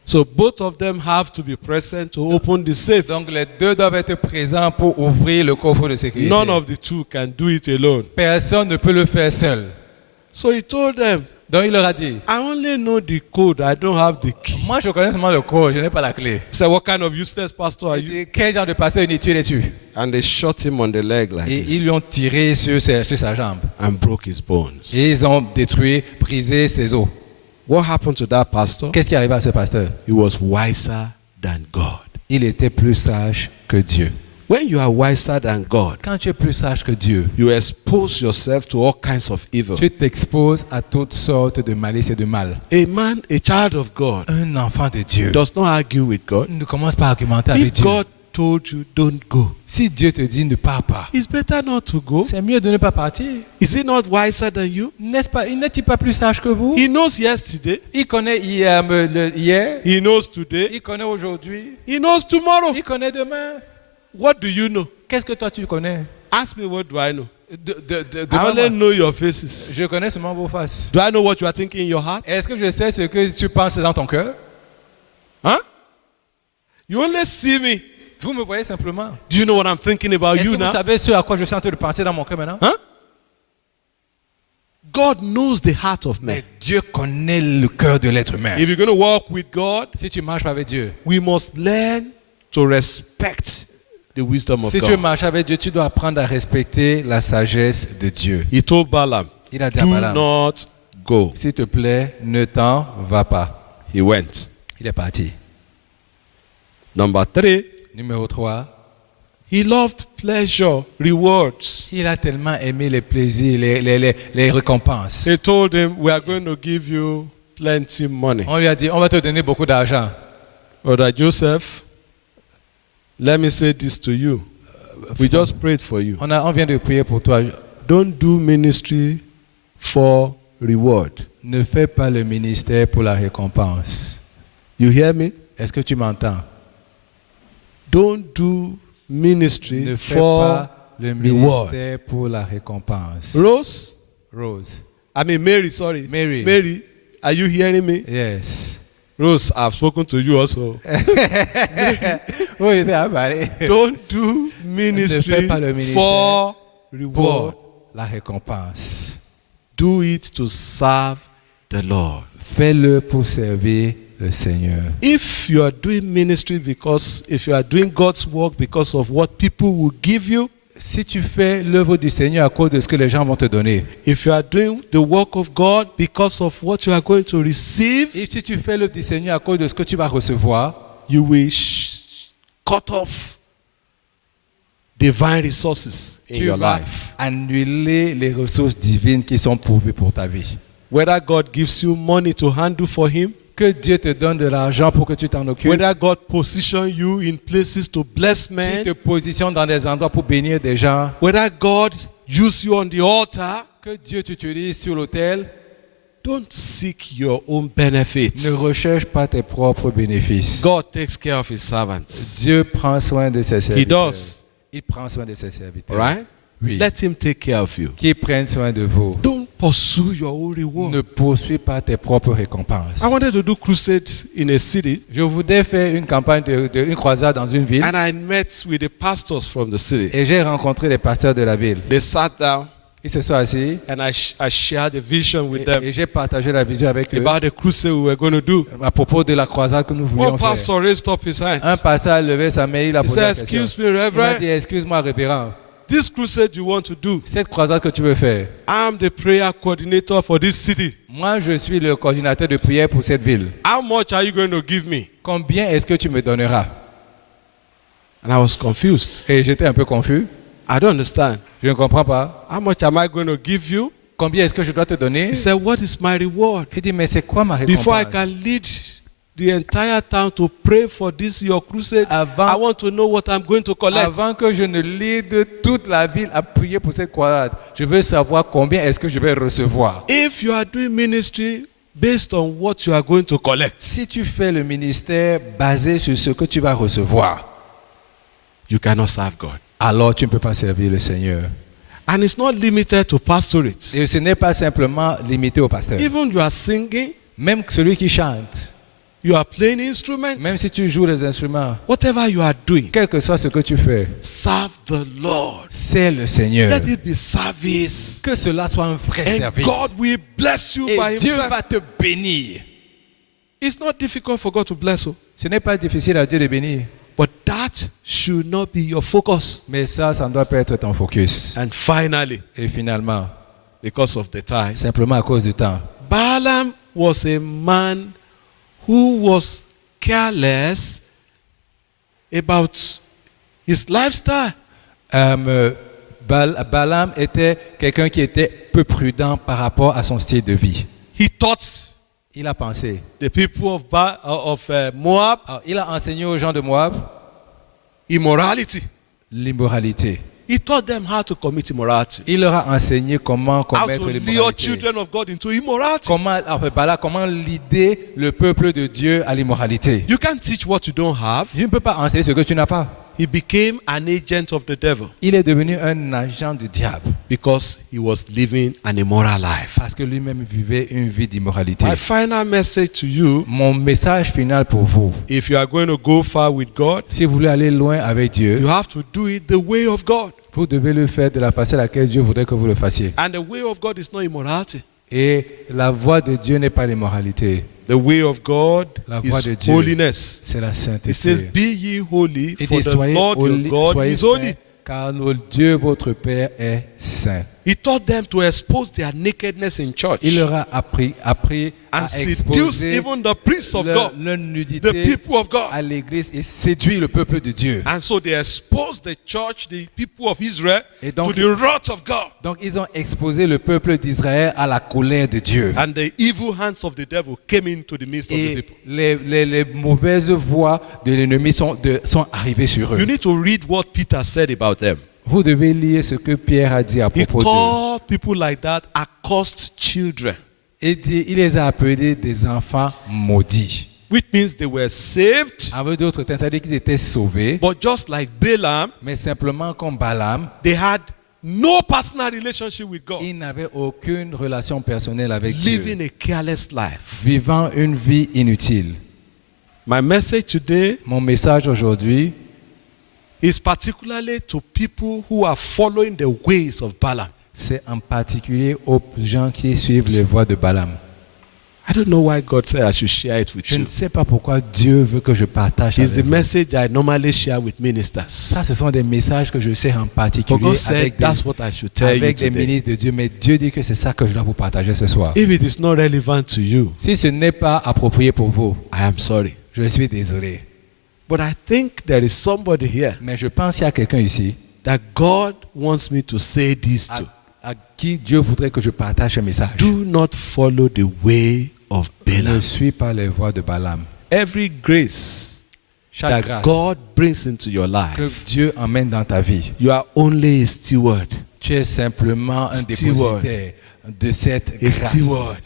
So both of them have to be present to open the safe. Donc les deux doivent être présents pour ouvrir le coffre de sécurité. None of the two can do it alone. Personne ne peut le faire seul. So he told them, Donc il leur a dit, I only know the code, I don't have the key. moi je connais seulement le code, je n'ai pas la clé. He said, what kind of useless pastor are Il you? dit, quel genre de pasteur inutile es-tu? And they shot him on the leg like Et ils this lui ont tiré sur sa jambe. and broke his bones. Et ils ont détruit, brisé ses os. What happened to that pastor? Qu'est-ce qui arriva à ce pasteur? He was wiser than God. Il était plus sage que Dieu. When you are wiser than God, Quand tu es plus sage que Dieu, you expose yourself to all kinds of evil. tu t'exposes à toutes sortes de malice et de mal. A child of God, Un enfant de Dieu does not argue with God. ne commence pas à argumenter avec If Dieu. God told you, don't go, Si Dieu te dit ne pars pas, it's better not to go. c'est mieux de ne pas partir. Is he not wiser than you? N'est-ce pas, n'est-il pas plus sage que vous? He knows yesterday. Il connaît hier, He knows today. il connaît aujourd'hui, He knows tomorrow. il connaît demain. What do you know? Qu'est-ce que toi tu connais? Ask me, what do I know? I Demande-moi. only know your faces. Je connais seulement vos faces. Do I know what you are thinking in your heart? Est-ce que je sais ce que tu penses dans ton cœur? Huh? You only see me. Vous me voyez simplement. Do you know what I'm thinking about Est-ce you que vous now? savez ce à quoi je suis en train de penser dans mon cœur maintenant? Huh? God knows the heart of man. Mais Dieu connaît le cœur de l'être humain. If you're going to walk with God, Si tu marches avec Dieu, we must learn to respect the wisdom of si tu God. marches avec Dieu, tu dois apprendre à respecter la sagesse de Dieu. He told Balaam, Il a dit à do Balaam, not go. s'il te plaît, ne t'en va pas. He went. Il est parti. Number 3, Numéro 3, he loved pleasure, rewards. il a tellement aimé les plaisirs, les récompenses. He told him, we are going to give you plenty money. On lui a dit, on va te donner beaucoup d'argent. Brother Joseph, let me say this to you. We just prayed for you. On vient de prier pour toi. Don't do ministry for reward. Ne fais pas le ministère pour la récompense. You hear me? Est-ce que tu m'entends? Don't do ministry Ne fais for pas le reward. ministère pour la récompense. Rose, Rose. Mary, sorry. Mary. Mary, are you hearing me? Yes. Rose, I've spoken to you also. Oui, c'est vrai. Don't do Ne ministry fais pas le ministère for reward. pour la récompense. Do it to serve the Lord. Fais-le pour servir le Seigneur. If you are doing ministry if you are doing God's work because of what people will give you, Si tu fais l'œuvre du Seigneur à cause de ce que les gens vont te donner, if you are doing the work of God because of what you are going to receive, et si tu fais l'œuvre du Seigneur à cause de ce que tu vas recevoir, you will cut off divine resources in tu your vas life. annuler les ressources divines qui sont pourvues pour ta vie. Whether God gives you money to handle for Him, Que Dieu te donne de l'argent pour que tu t'en occupes, whether God position you in places to bless qu'il men, te positionne dans des endroits pour bénir des gens, whether God use you on the altar, que Dieu t'utilise sur l'autel, don't seek your own benefits. ne recherche pas tes propres bénéfices. God takes care of His servants. Dieu prend soin de ses He serviteurs. does. Il prend soin de ses serviteurs. Right? Oui. Let Him take care of you. Qu'il prenne soin de vous. Don't pursue your own reward. Ne poursuis pas tes propres récompenses. I wanted to do crusade in a city, Je voudrais faire une campagne une croisade dans une ville and I met with the pastors from the city. et j'ai rencontré les pasteurs de la ville. They sat down, Ils se sont assis and I shared the vision with them et j'ai partagé la vision avec eux about the crusade we were going to do. à propos de la croisade que nous One voulions faire. pastor raised up his Un hands. pasteur a levé sa main, il a He posé la said, question. "Excuse me, Il m'a Reverend, dit, excuse-moi, révérend, this crusade you want to do, cette croisade que tu veux faire, I'm the prayer coordinator for this city. moi je suis le coordinateur de prière pour cette ville. How much are you going to give me?" Combien est-ce que tu me donneras? And I was confused. Et j'étais un peu confus. I don't understand. Je ne comprends pas. How much am I going to give you? Combien est-ce que je dois te donner? He said, "What is my reward? Il dit, mais c'est quoi ma Before I récompense? can lead the entire town to pray for this your crusade, Avant- I want to know what I'm going to collect." Avant que je ne lead toute la ville à prier pour cette croisade, je veux savoir combien est-ce que je vais recevoir. If you are doing ministry based on what you are going to collect, Si tu fais le ministère basé sur ce que tu vas recevoir, you cannot serve God. alors tu ne peux pas servir le Seigneur. And it's not limited to pastorate. Et ce n'est pas simplement limité au pasteur. Even you are singing, Même celui qui chante, you are playing instruments, même si tu joues les instruments, whatever you are doing, quel que soit ce que tu fais, serve the Lord. c'est le Seigneur. Let it be service. Que cela soit un vrai And service. God will bless you Et by Dieu Himself. va te bénir. It's not difficult for God to bless you. Ce n'est pas difficile à Dieu de bénir. But that should not be your focus. Mais ça ne doit pas être ton focus. And finally, Et finalement, because of the time, simplement à cause du temps, Balaam was a man who was careless about his lifestyle. Balaam était quelqu'un qui était peu prudent par rapport à son style de vie. He taught Il a pensé. the people of Moab Alors, il a enseigné aux gens de Moab immorality. l'immoralité. He taught them how to commit immorality, Il leur a enseigné comment how commettre to lure l'immoralité. children of God into immorality. Comment l'idée le peuple de Dieu à l'immoralité. You can't teach what you don't have. Je ne peux pas enseigner ce que tu n'as pas. He became an agent of the devil Il est devenu un agent du diable because he was living an immoral life. parce que lui-même vivait une vie d'immoralité. My final message to you, Mon message final pour vous, if you are going to go far with God, si vous voulez aller loin avec Dieu, you have to do it the way of God. vous devez le faire de la façon à laquelle Dieu voudrait que vous le fassiez. And the way of God is not immorality. Et la voie de Dieu n'est pas l'immoralité, The way of God La voie is de Dieu. holiness. c'est la It sainteté. says, "Be ye holy, Il for dit, the soyez, Lord your God soyez is holy." saints, car Dieu votre Père est saint. He taught them to expose their nakedness in church Il leur a appris à and seduce exposer even the priests of God, leur the nudité people of God. à l'église et séduire le peuple de Dieu. And so they exposed the church, the people of Israel, Et donc- to the wrath of God. Donc ils ont exposé le peuple d'Israël à la colère de Dieu. And the evil hands of the devil came into the midst of the Et people. les mauvaises voix de l'ennemi sont arrivées sur You eux. need to read what Peter said about them. Vous devez lire ce que Pierre a dit à He propos d'eux. called people like that accursed children, Il les a appelés des enfants maudits. which means they were saved, Avec d'autres termes, ça veut dire qu'ils étaient sauvés, but just like Balaam, mais simplement comme Balaam, they had no personal relationship with God, ils n'avaient aucune relation personnelle avec Dieu, living a careless life. vivant une vie inutile. My message today Mon message aujourd'hui is particularly to people who are following the ways of Balaam. c'est en particulier aux gens qui suivent les voies de Balaam. I don't know why God said I should share it with Je you. ne sais pas pourquoi Dieu veut que je partage It's the avec vous. message I normally share with ministers. Ça, ce sont des messages que je sais en But particulier God said avec that's what I should tell you des today. ministres de Dieu, mais Dieu dit que c'est ça que je dois vous partager ce soir. If it is not relevant to you, Si ce n'est pas approprié pour vous, I am sorry. je suis désolé. But I think there is somebody here Mais je pense qu'il y a quelqu'un ici that God wants me to say this to. à qui Dieu voudrait que je partage ce message. Do not follow the way of Ne Balaam. suis pas les voies de Balaam. Every grace Chaque that grâce God brings into your que life, Dieu emmène dans ta vie, you are only a steward. tu es simplement un Steward. dépositaire de cette A grâce. steward.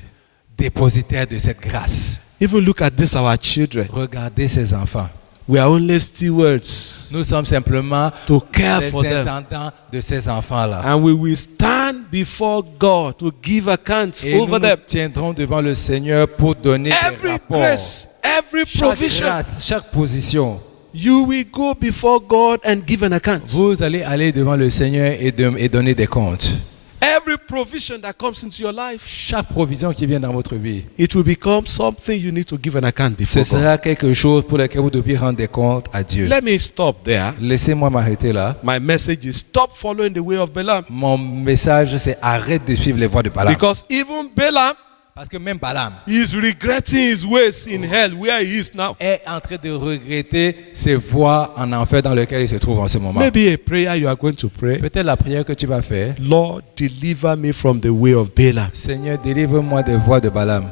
Dépositaire de cette grâce. Even look at this, our children. Regardez ces enfants. We are only stewards Nous sommes simplement to care les for them. intendants de ces enfants-là. And we will stand before God to give accounts Et nous over nous them. tiendrons devant le Seigneur pour donner des Every rapports. grace, every Chaque provision, grâce, chaque position. you will go before God and give an account. Vous allez aller devant le Seigneur et donner des comptes. Every provision that comes into your life, Chaque provision qui vient dans votre vie, it will become something you need to give an account ce before God. sera quelque chose pour lequel vous devez rendre des comptes à Dieu. Let me stop there. Laissez-moi m'arrêter là. My message is stop following the way of Balaam. Mon message, c'est arrête de suivre les voies de Balaam. Because even Balaam Parce que même Balaam is regretting his ways in hell where he is now. est en train de regretter ses voies en enfer dans lesquelles il se trouve en ce moment. Maybe a prayer you are going to pray. Peut-être la prière que tu vas faire. Lord, deliver me from the way of Balaam. Seigneur, délivre-moi des voies de Balaam.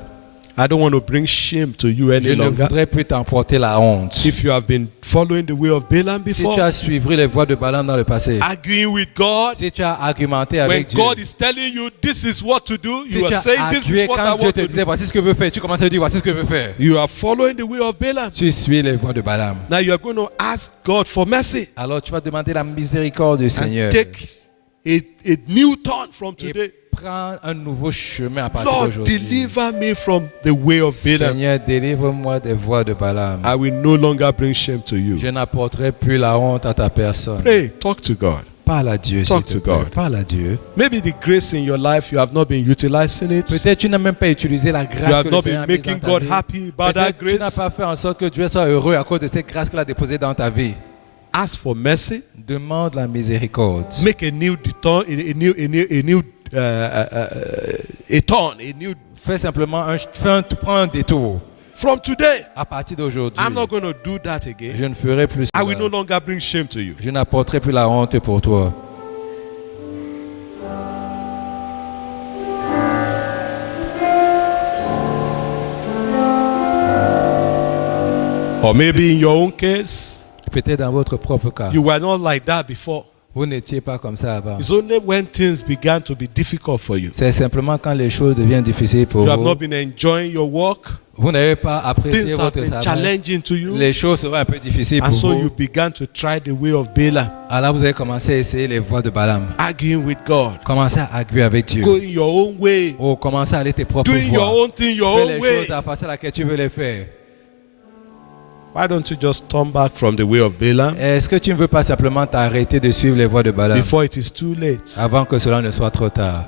I don't want to bring shame to you Je any ne longer. voudrais plus t'emporter la honte. If you have been following the way of Balaam Si tu before, as suivi les voies de Balaam dans le passé, arguing with God, si tu as argumenté when avec Dieu, God is telling you this is what to do, si you tu are as saying this argué is what I quand Dieu want te to disait do. voici ce que je veux faire, tu commences à dire voici ce que je veux faire. You are following the way of Balaam. Tu suis les voies de Balaam. Now you are going to ask God for mercy Alors tu vas demander la miséricorde du Seigneur. and take a new turn from today. Et prends un nouveau chemin à partir Lord, d'aujourd'hui. deliver me from the way of Balaam. Seigneur, délivre-moi des voies de Balaam. I will no longer bring shame to you. Je n'apporterai plus la honte à ta personne. Pray, talk to God. Parle à Dieu, s'il Talk te to plaît. God. Parle à Dieu. Maybe the grace in your life, you have not been utilizing it. Peut-être tu n'as même pas utilisé la grâce You have que le not Seigneur been a mise making dans ta God vie. happy about that Peut-être tu n'as grace. pas fait en sorte que Dieu soit heureux à cause de cette grâce qu'il a déposée dans ta vie. Ask for mercy. Demande la miséricorde. Make a new turn, a new. Fais simplement prends un détour. From today, À partir d'aujourd'hui, I'm not going to do that again. je ne ferai plus I will no cela. longer bring shame to you. Je n'apporterai plus la honte pour toi. Or maybe in your own case, Peut-être dans votre propre cas, you were not like that before. vous n'étiez pas comme ça avant. It's only when things began to be difficult for you. C'est simplement quand les choses deviennent difficiles pour You have vous. not been enjoying your work. Vous n'avez pas apprécié Things have votre been travail. challenging to you. Les choses seront un peu difficiles And pour so you vous. began to try the way of Balaam, Alors vous avez commencé à essayer les voies de Balaam. arguing with God, Commencez à arguer avec Dieu. going your own way, Ou commencez à aller tes propres doing your voies. own thing your Fais own les way. choses de la façon à laquelle tu veux les faire. Why don't you just turn back from the way of Balaam Est-ce que tu ne veux pas simplement t'arrêter de suivre les voies de Balaam before it is too late? avant que cela ne soit trop tard?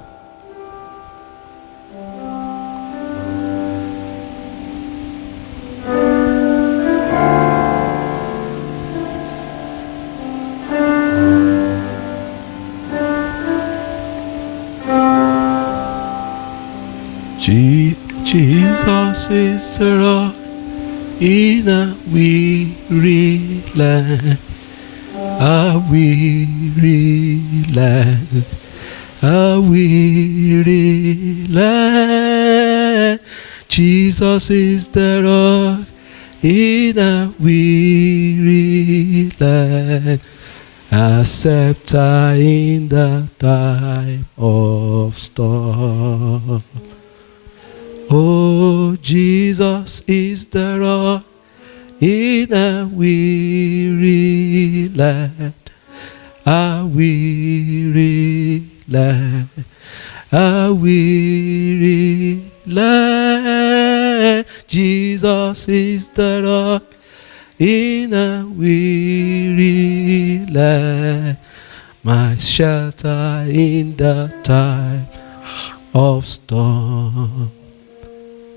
Jesus is the rock in a weary land, a weary land, a weary land. Jesus is the rock in a weary land, a scepter in the time of storm. Oh, Jesus is the rock in a weary land, a weary land, a weary land. Jesus is the rock in a weary land, my shelter in the time of storm.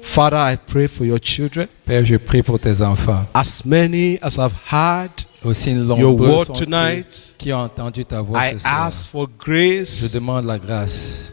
Father, I pray for your children. Père, je prie pour tes enfants. As many as have heard Aussi your nombreux word sont-ils tonight, qui ont entendu ta voix I ce soir. ask for Je grace demande la grâce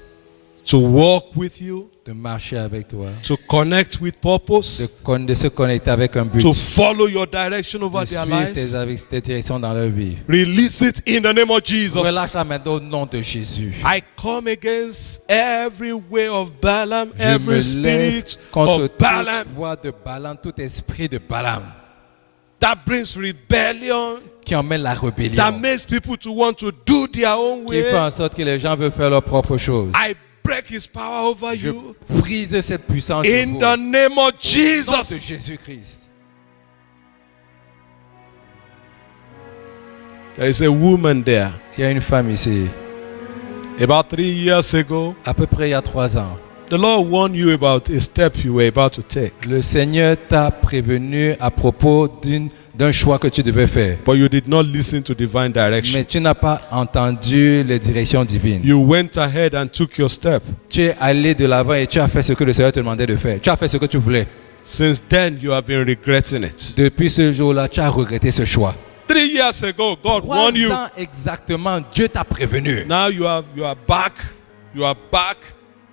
to walk with you, de marcher avec toi, to connect with purpose, de se connecter avec un but, to follow your direction over de their suivre lives. tes directions dans leur vie. Release it in the name of Jesus. Relâche-la maintenant au nom de Jésus. I come against every way of Balaam, Je me every lève spirit contre of toute Balaam voix de Balaam, tout esprit de Balaam that brings rebellion, qui emmène la rébellion, that makes people to want to do their own qui fait way. en sorte que les gens veulent faire leur propre chose. I break his power over Je you brise cette puissance sur in vous. the name of Au nom de Jesus. Jésus-Christ. There is a woman there. Il y a une femme ici. About 3 years ago, À peu près il y a 3 ans, the Lord warned you about a step you were about to take, le Seigneur t'a prévenu à propos d'un choix que tu devais faire. but you did not listen to divine direction. Mais tu n'as pas entendu les directions divines. You went ahead and took your step. Tu es allé de l'avant et tu as fait ce que le Seigneur te demandait de faire. Tu as fait ce que tu voulais. Since then, you have been regretting it. Depuis ce jour-là, tu as regretté ce choix. 3 years ago, God 3 warned you. ans exactement, Dieu t'a prévenu. Now you are back. You are back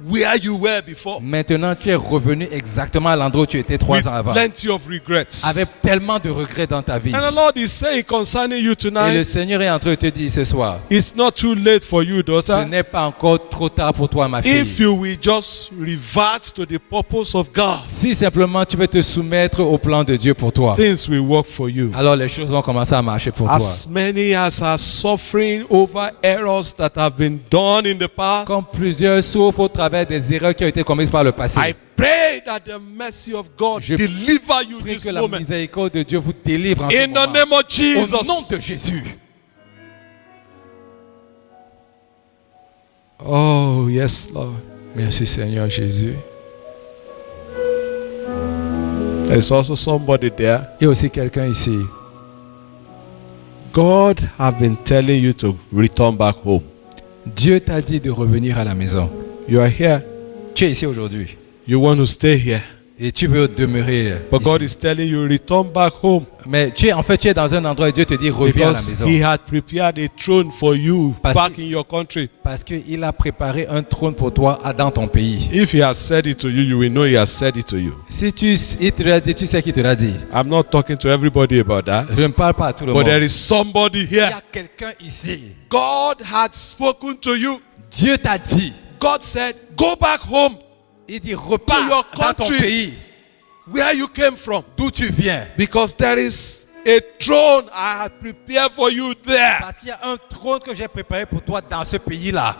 where you were before. Maintenant, tu es revenu exactement à l'endroit où tu étais 3 With ans avant. plenty of regrets. Avec tellement de regrets dans ta vie. And the Lord is saying concerning you Et le tonight, Seigneur est en train de te dire ce soir, it's not too late for you, ce daughter. n'est pas encore trop tard pour toi, ma If fille. you will just revert to the purpose of God, Si simplement tu veux te soumettre au plan de Dieu pour toi, things will work for you. alors les choses vont commencer à marcher pour toi. As many as are suffering over errors that have been done in the past, Comme plusieurs souffrent au travers des erreurs qui ont été commises par le passé. I pray that the mercy of God Je deliver you Prie this que la moment. miséricorde de Dieu vous délivre en ce In the moment. name of Au Jesus. nom de Jésus. Oh, yes, Lord. Merci Seigneur Jésus. There's also somebody there. Il y a aussi quelqu'un ici. God have been telling you to return back home. Dieu t'a dit de revenir à la maison. You are here. Tu es ici aujourd'hui You want to stay here. et tu veux demeurer But ici. God is telling you return back home Mais tu es dans un endroit et Dieu te dit reviens à la because maison. He had prepared a throne for you Parce back que- in your country. Parce qu'il a préparé un trône pour toi dans ton pays. If He has said it to you, you will know He has said it to you. Si il te l'a dit, tu sais qui te l'a dit. I'm not talking to everybody about that. Je ne parle pas à tout le But monde. there is somebody Il y here. a quelqu'un ici. God had spoken to you. Dieu t'a dit. God said, go back home Il dit repars To your dans ton country. pays. where you came from. D'où tu viens. Because there is a throne I had prepared for you there. Parce qu'il y a un trône que j'ai préparé pour toi dans ce pays-là.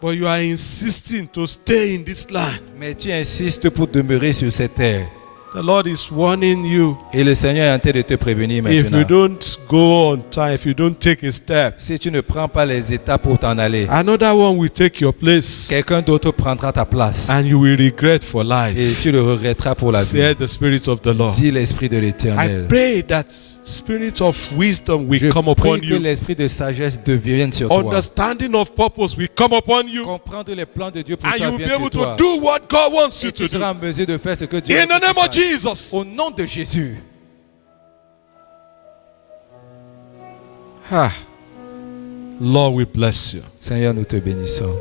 But you are insisting to stay in this land. Mais tu insistes pour demeurer sur cette terre. The Lord is warning you. Et le Seigneur est en train de te prévenir If maintenant. you don't go on time, if you don't take a step, Si tu ne prends pas les étapes pour t'en aller, another one will take your place quelqu'un d'autre prendra ta place. and you will regret for Et life. tu le regretteras pour la vie. Said the Spirit of the Lord. Dis l'Esprit de I l'Éternel. pray that spirit of wisdom will Je come upon prie que you. l'Esprit de sagesse devienne sur toi. Understanding of purpose will come upon you. Comprendre les plans de Dieu pour And toi you will be vienne sur able toi. to do what God wants you Et tu to do. seras en mesure de faire ce que Dieu In veut the que tu name of fasses. Jesus. Au nom de Jésus. Ah. Lord, we bless you. Seigneur, nous te bénissons.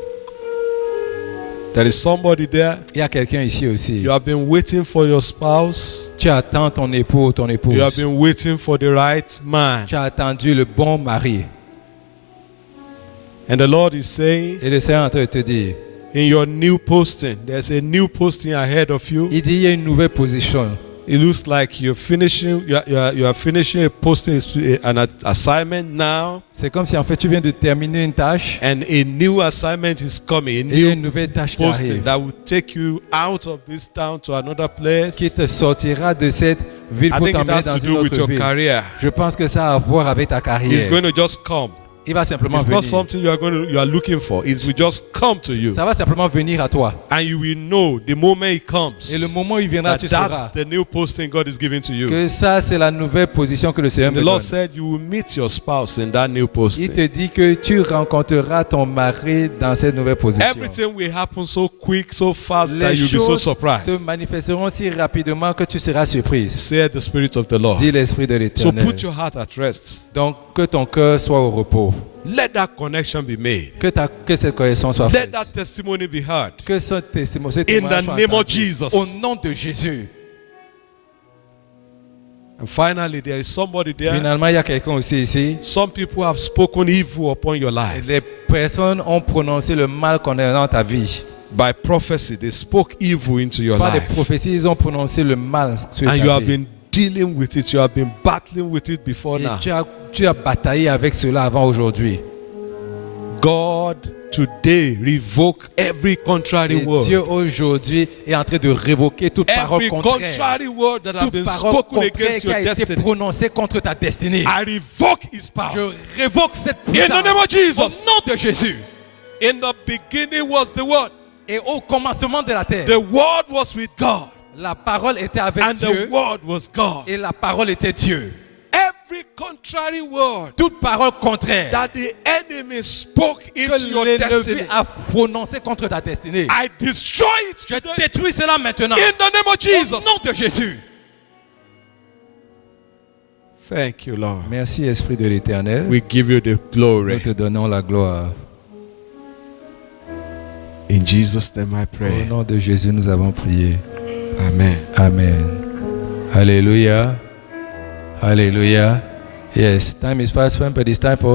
There is somebody there. Il y a quelqu'un ici aussi. You have been waiting for your spouse. Tu attends ton époux ou ton épouse. You have been waiting for the right man. Tu as attendu le bon mari. And the Lord is saying, Et le Seigneur est en train de te dire, in your new posting, there's a new posting ahead of you. il dit il y a une nouvelle position. It looks like you're finishing. You are finishing a posting, an assignment now, C'est comme si en fait tu viens de terminer une tâche and a new assignment is coming. A et il y a new une nouvelle tâche qui posting arrive, that will take you out of this town to another place. qui te sortira de cette ville I pour think it t'emmener has dans to une do with autre your ville. career. Je pense que ça a à voir avec ta It's carrière. going to just come. Il va simplement It's not venir. something you are looking for. It will just come to you, Ça va simplement venir à toi. and you will know the moment it comes Et le moment où il viendra, that tu that's sauras the new posting God is giving to you. que ça, c'est la nouvelle position que le Seigneur The me Lord donne. said you will meet your spouse in that new Il posting. te dit que tu rencontreras ton mari dans cette nouvelle position. Everything will happen so quick, so fast that Les you'll be so choses se surprised. manifesteront si rapidement que tu seras surprise. Said the Spirit of the Lord. Dit l'Esprit de So l'Éternel. put your heart at rest. Donc, que ton cœur soit au repos. Let that connection be made. Que cette connaissance soit Let faite. that testimony be heard. Que ce témoignage In the soit name of entendu. Jesus. Au nom de Jésus. And finally, there is somebody there. Finalement, il y a quelqu'un aussi ici. Some people have spoken evil upon your life. Les personnes ont prononcé le mal concernant ta vie. By prophecy, they spoke evil into your Par des life. prophéties, ils ont prononcé le mal sur And you ta have vie. been dealing with it. You have been battling with it before Et now. tu as bataillé avec cela avant aujourd'hui. God today revoke every contrary Et word. Dieu aujourd'hui est en train de révoquer toute parole Every contraire. contrary word that has Toute been parole spoken contraire against qui your a été destiny. prononcée contre ta destinée. I revoke his power. Je révoque cette In puissance. the name of Au Jesus. nom de Jésus. In the beginning was the word. Et au commencement de la terre, The word was with God. la parole était avec And Dieu the word was God. et la parole était Dieu. Every contrary word Toute parole contraire that the enemy spoke into que your l'ennemi destiny, a prononcée contre ta destinée, I destroy it je today. détruis cela maintenant. In the name of Au Jesus. nom de Jésus. Thank you, Lord. Merci Esprit de l'Éternel. We give you the Nous glory. te donnons la gloire. In Jesus' name I Au pray. nom de Jésus, nous avons prié. Amen. Amen. Hallelujah. Hallelujah. Yes, time is fast spent, but it's time for